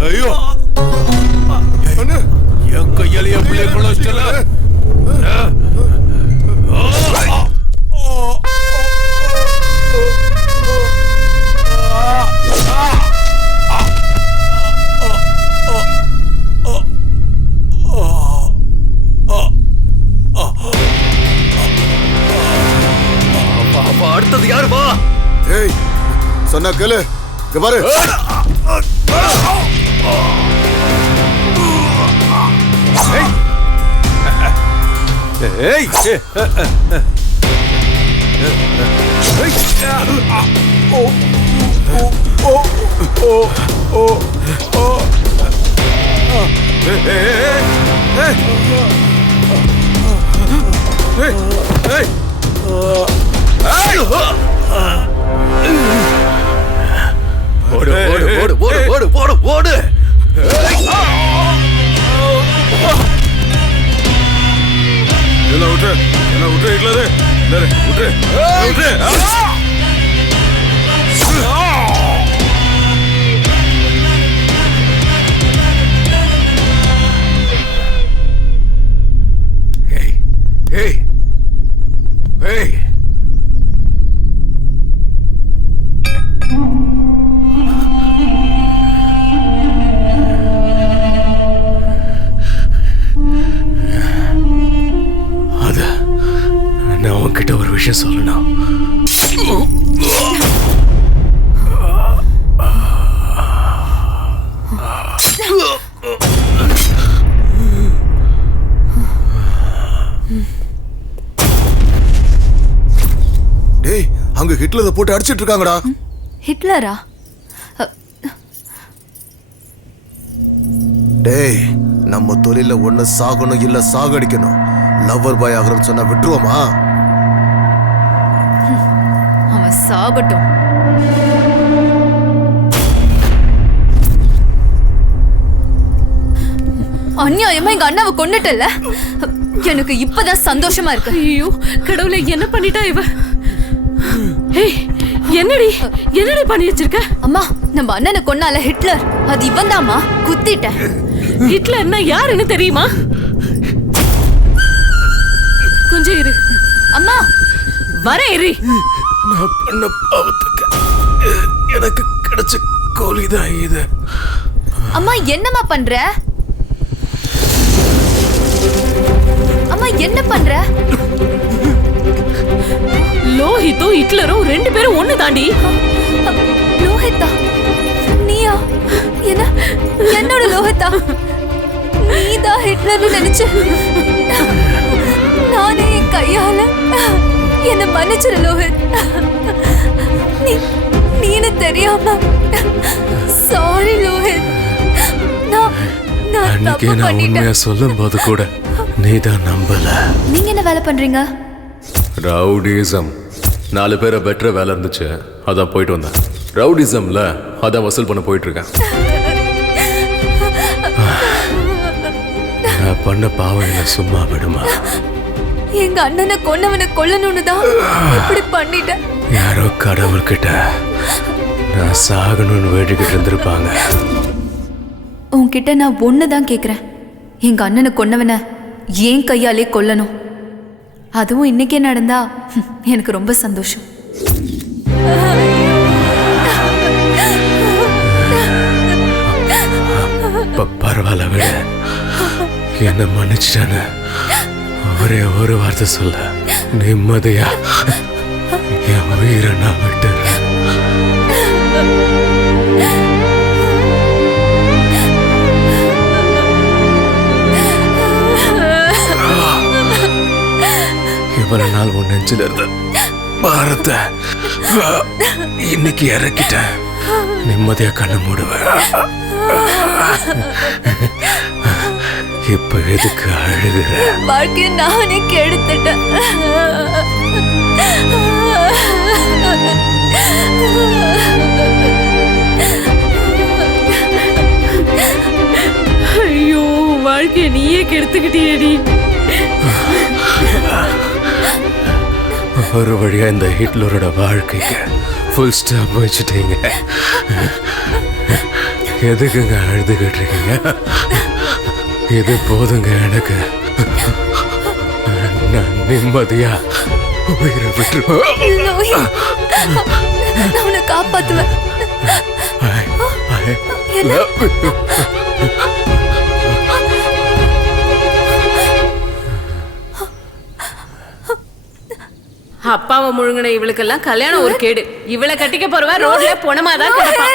ஐயோ, என் கையால என் பிள்ளை கொள்ள வச்சல. அடுத்தது யாருமா? ஏய், சொன்னா கேளு. இங்க பாரு. ஏய், ஏய் ஓடு ஓடு ஓடு ஓடு ஓடு எல்லாம் விட்டு ஹிட்லரு விட்டு விட்டு Hey! Hey! அது நான் உன்கிட்ட ஒரு விஷயம் சொல்லணும். டேய் அங்க ஹிட்லரை போட்டு அடிச்சிட்டு இருக்காங்கடா. ஹிட்லரா? டேய் நம்ம தொழில ஒண்ணு சாகணும் இல்ல சாகடிக்கணும். லவ்வர் பாய் ஆகணும்னு சொன்னா விட்டுருவோமா? அவன் சாகட்டும். அநியாயமா எங்க அண்ணாவை கொன்னுட்டல. எனக்கு இப்பதான் சந்தோஷமா இருக்கு. ஐயோ கடவுளே, என்ன பண்ணிட்டா இவ? ஏய் என்னடி பண்ணி வச்சிருக்க? அம்மா, நம்ம அண்ணனை கொன்னால ஹிட்லர், அது இவன் தாமா. குத்திட்டேன். ஹிட்லர்னா யாருன்னு தெரியுமா? கொஞ்சம் இரு அம்மா. வர இரு. நான் பண்ண பாவத்துக்கு எனக்கு கிடைச்ச கூலிதான் இது. அம்மா என்னம்மா பண்ற? அம்மா என்ன பண்ற? லோஹித்தும் ஹிட்லரும் ரெண்டு பேரும் ஒண்ணு தாண்டி. லோஹித்தா? நீயா? என்னோட லோஹித்தா? நீதான் ஹிட்லர்னு நினைச்ச. நானே என் கையால என்ன மன்னிச்சிரு லோஹித். நீனு தெரியாம சாரி லோஹித். அன்னைக்கு நான் உண்மையா சொல்லும் போது கூட நீதான் நம்பல. நீங்க என்ன வேலை பண்றீங்க? ரவுடிசம். 4 பேரை பெற்ற வேலை இருந்துச்சு, அதான் போயிட்டு வந்தேன். ரவுடிசம்ல அதான் வசூல் பண்ண போயிட்டு இருக்கேன். நான் பண்ண பாவம் என்ன சும்மா விடுமா? எங்க அண்ணனை கொன்னவனை கொல்லணும்னு தான் இப்படி பண்ணிட்டேன். யாரோ கடவுள்கிட்ட நான் சாகணும்னு வேண்டிக்கிட்டு இருந்திருப்பாங்க. உன்கிட்ட நான் ஒண்ணுதான் கேக்குறேன். எங்க அண்ணனை கொன்னவனை ஏன் கையாலே கொல்லணும். அதுவும் இன்னைக்கே நடந்தா எனக்கு ரொம்ப சந்தோஷம். பரவாயில்ல விட, என்ன மன்னிச்சிட்டானு ஒரே ஒரு வார்த்தை சொல்ல, நிம்மதியா என் உயிரை நான் விட்டுறேன். இவ்வளவு நாள் உன் நெஞ்சில இருந்த பாரத்தை இன்னைக்கு இறக்கிட்டேன். நிம்மதியா கண்ணு மூடுவேன். இப்ப எதுக்கு அழுகுற? வாழ்க்கையை நானே கெடுத்துட்டேன். ஐயோ, வாழ்க்கையை நீயே கெடுத்துக்கிட்டியேடி. ஒரு வழியா இந்த ஹிட்லரோட வாழ்க்கைக்கு ஃபுல் ஸ்டாப் வச்சுட்டீங்க. எதுக்குங்க அழுதுகிட்டு இருக்கீங்க? இது போதுங்க எனக்கு. நான் நிம்மதியா உயிரை விட்டுருவேன். நான் உன்னை காப்பாத்துவேன். அப்பாவை முழுங்கின இவளுக்கெல்லாம் கல்யாணம் ஒரு கேடு. இவளை கட்டிக்க போறவ ரோட்ல பொணமாதான் கிடப்பா.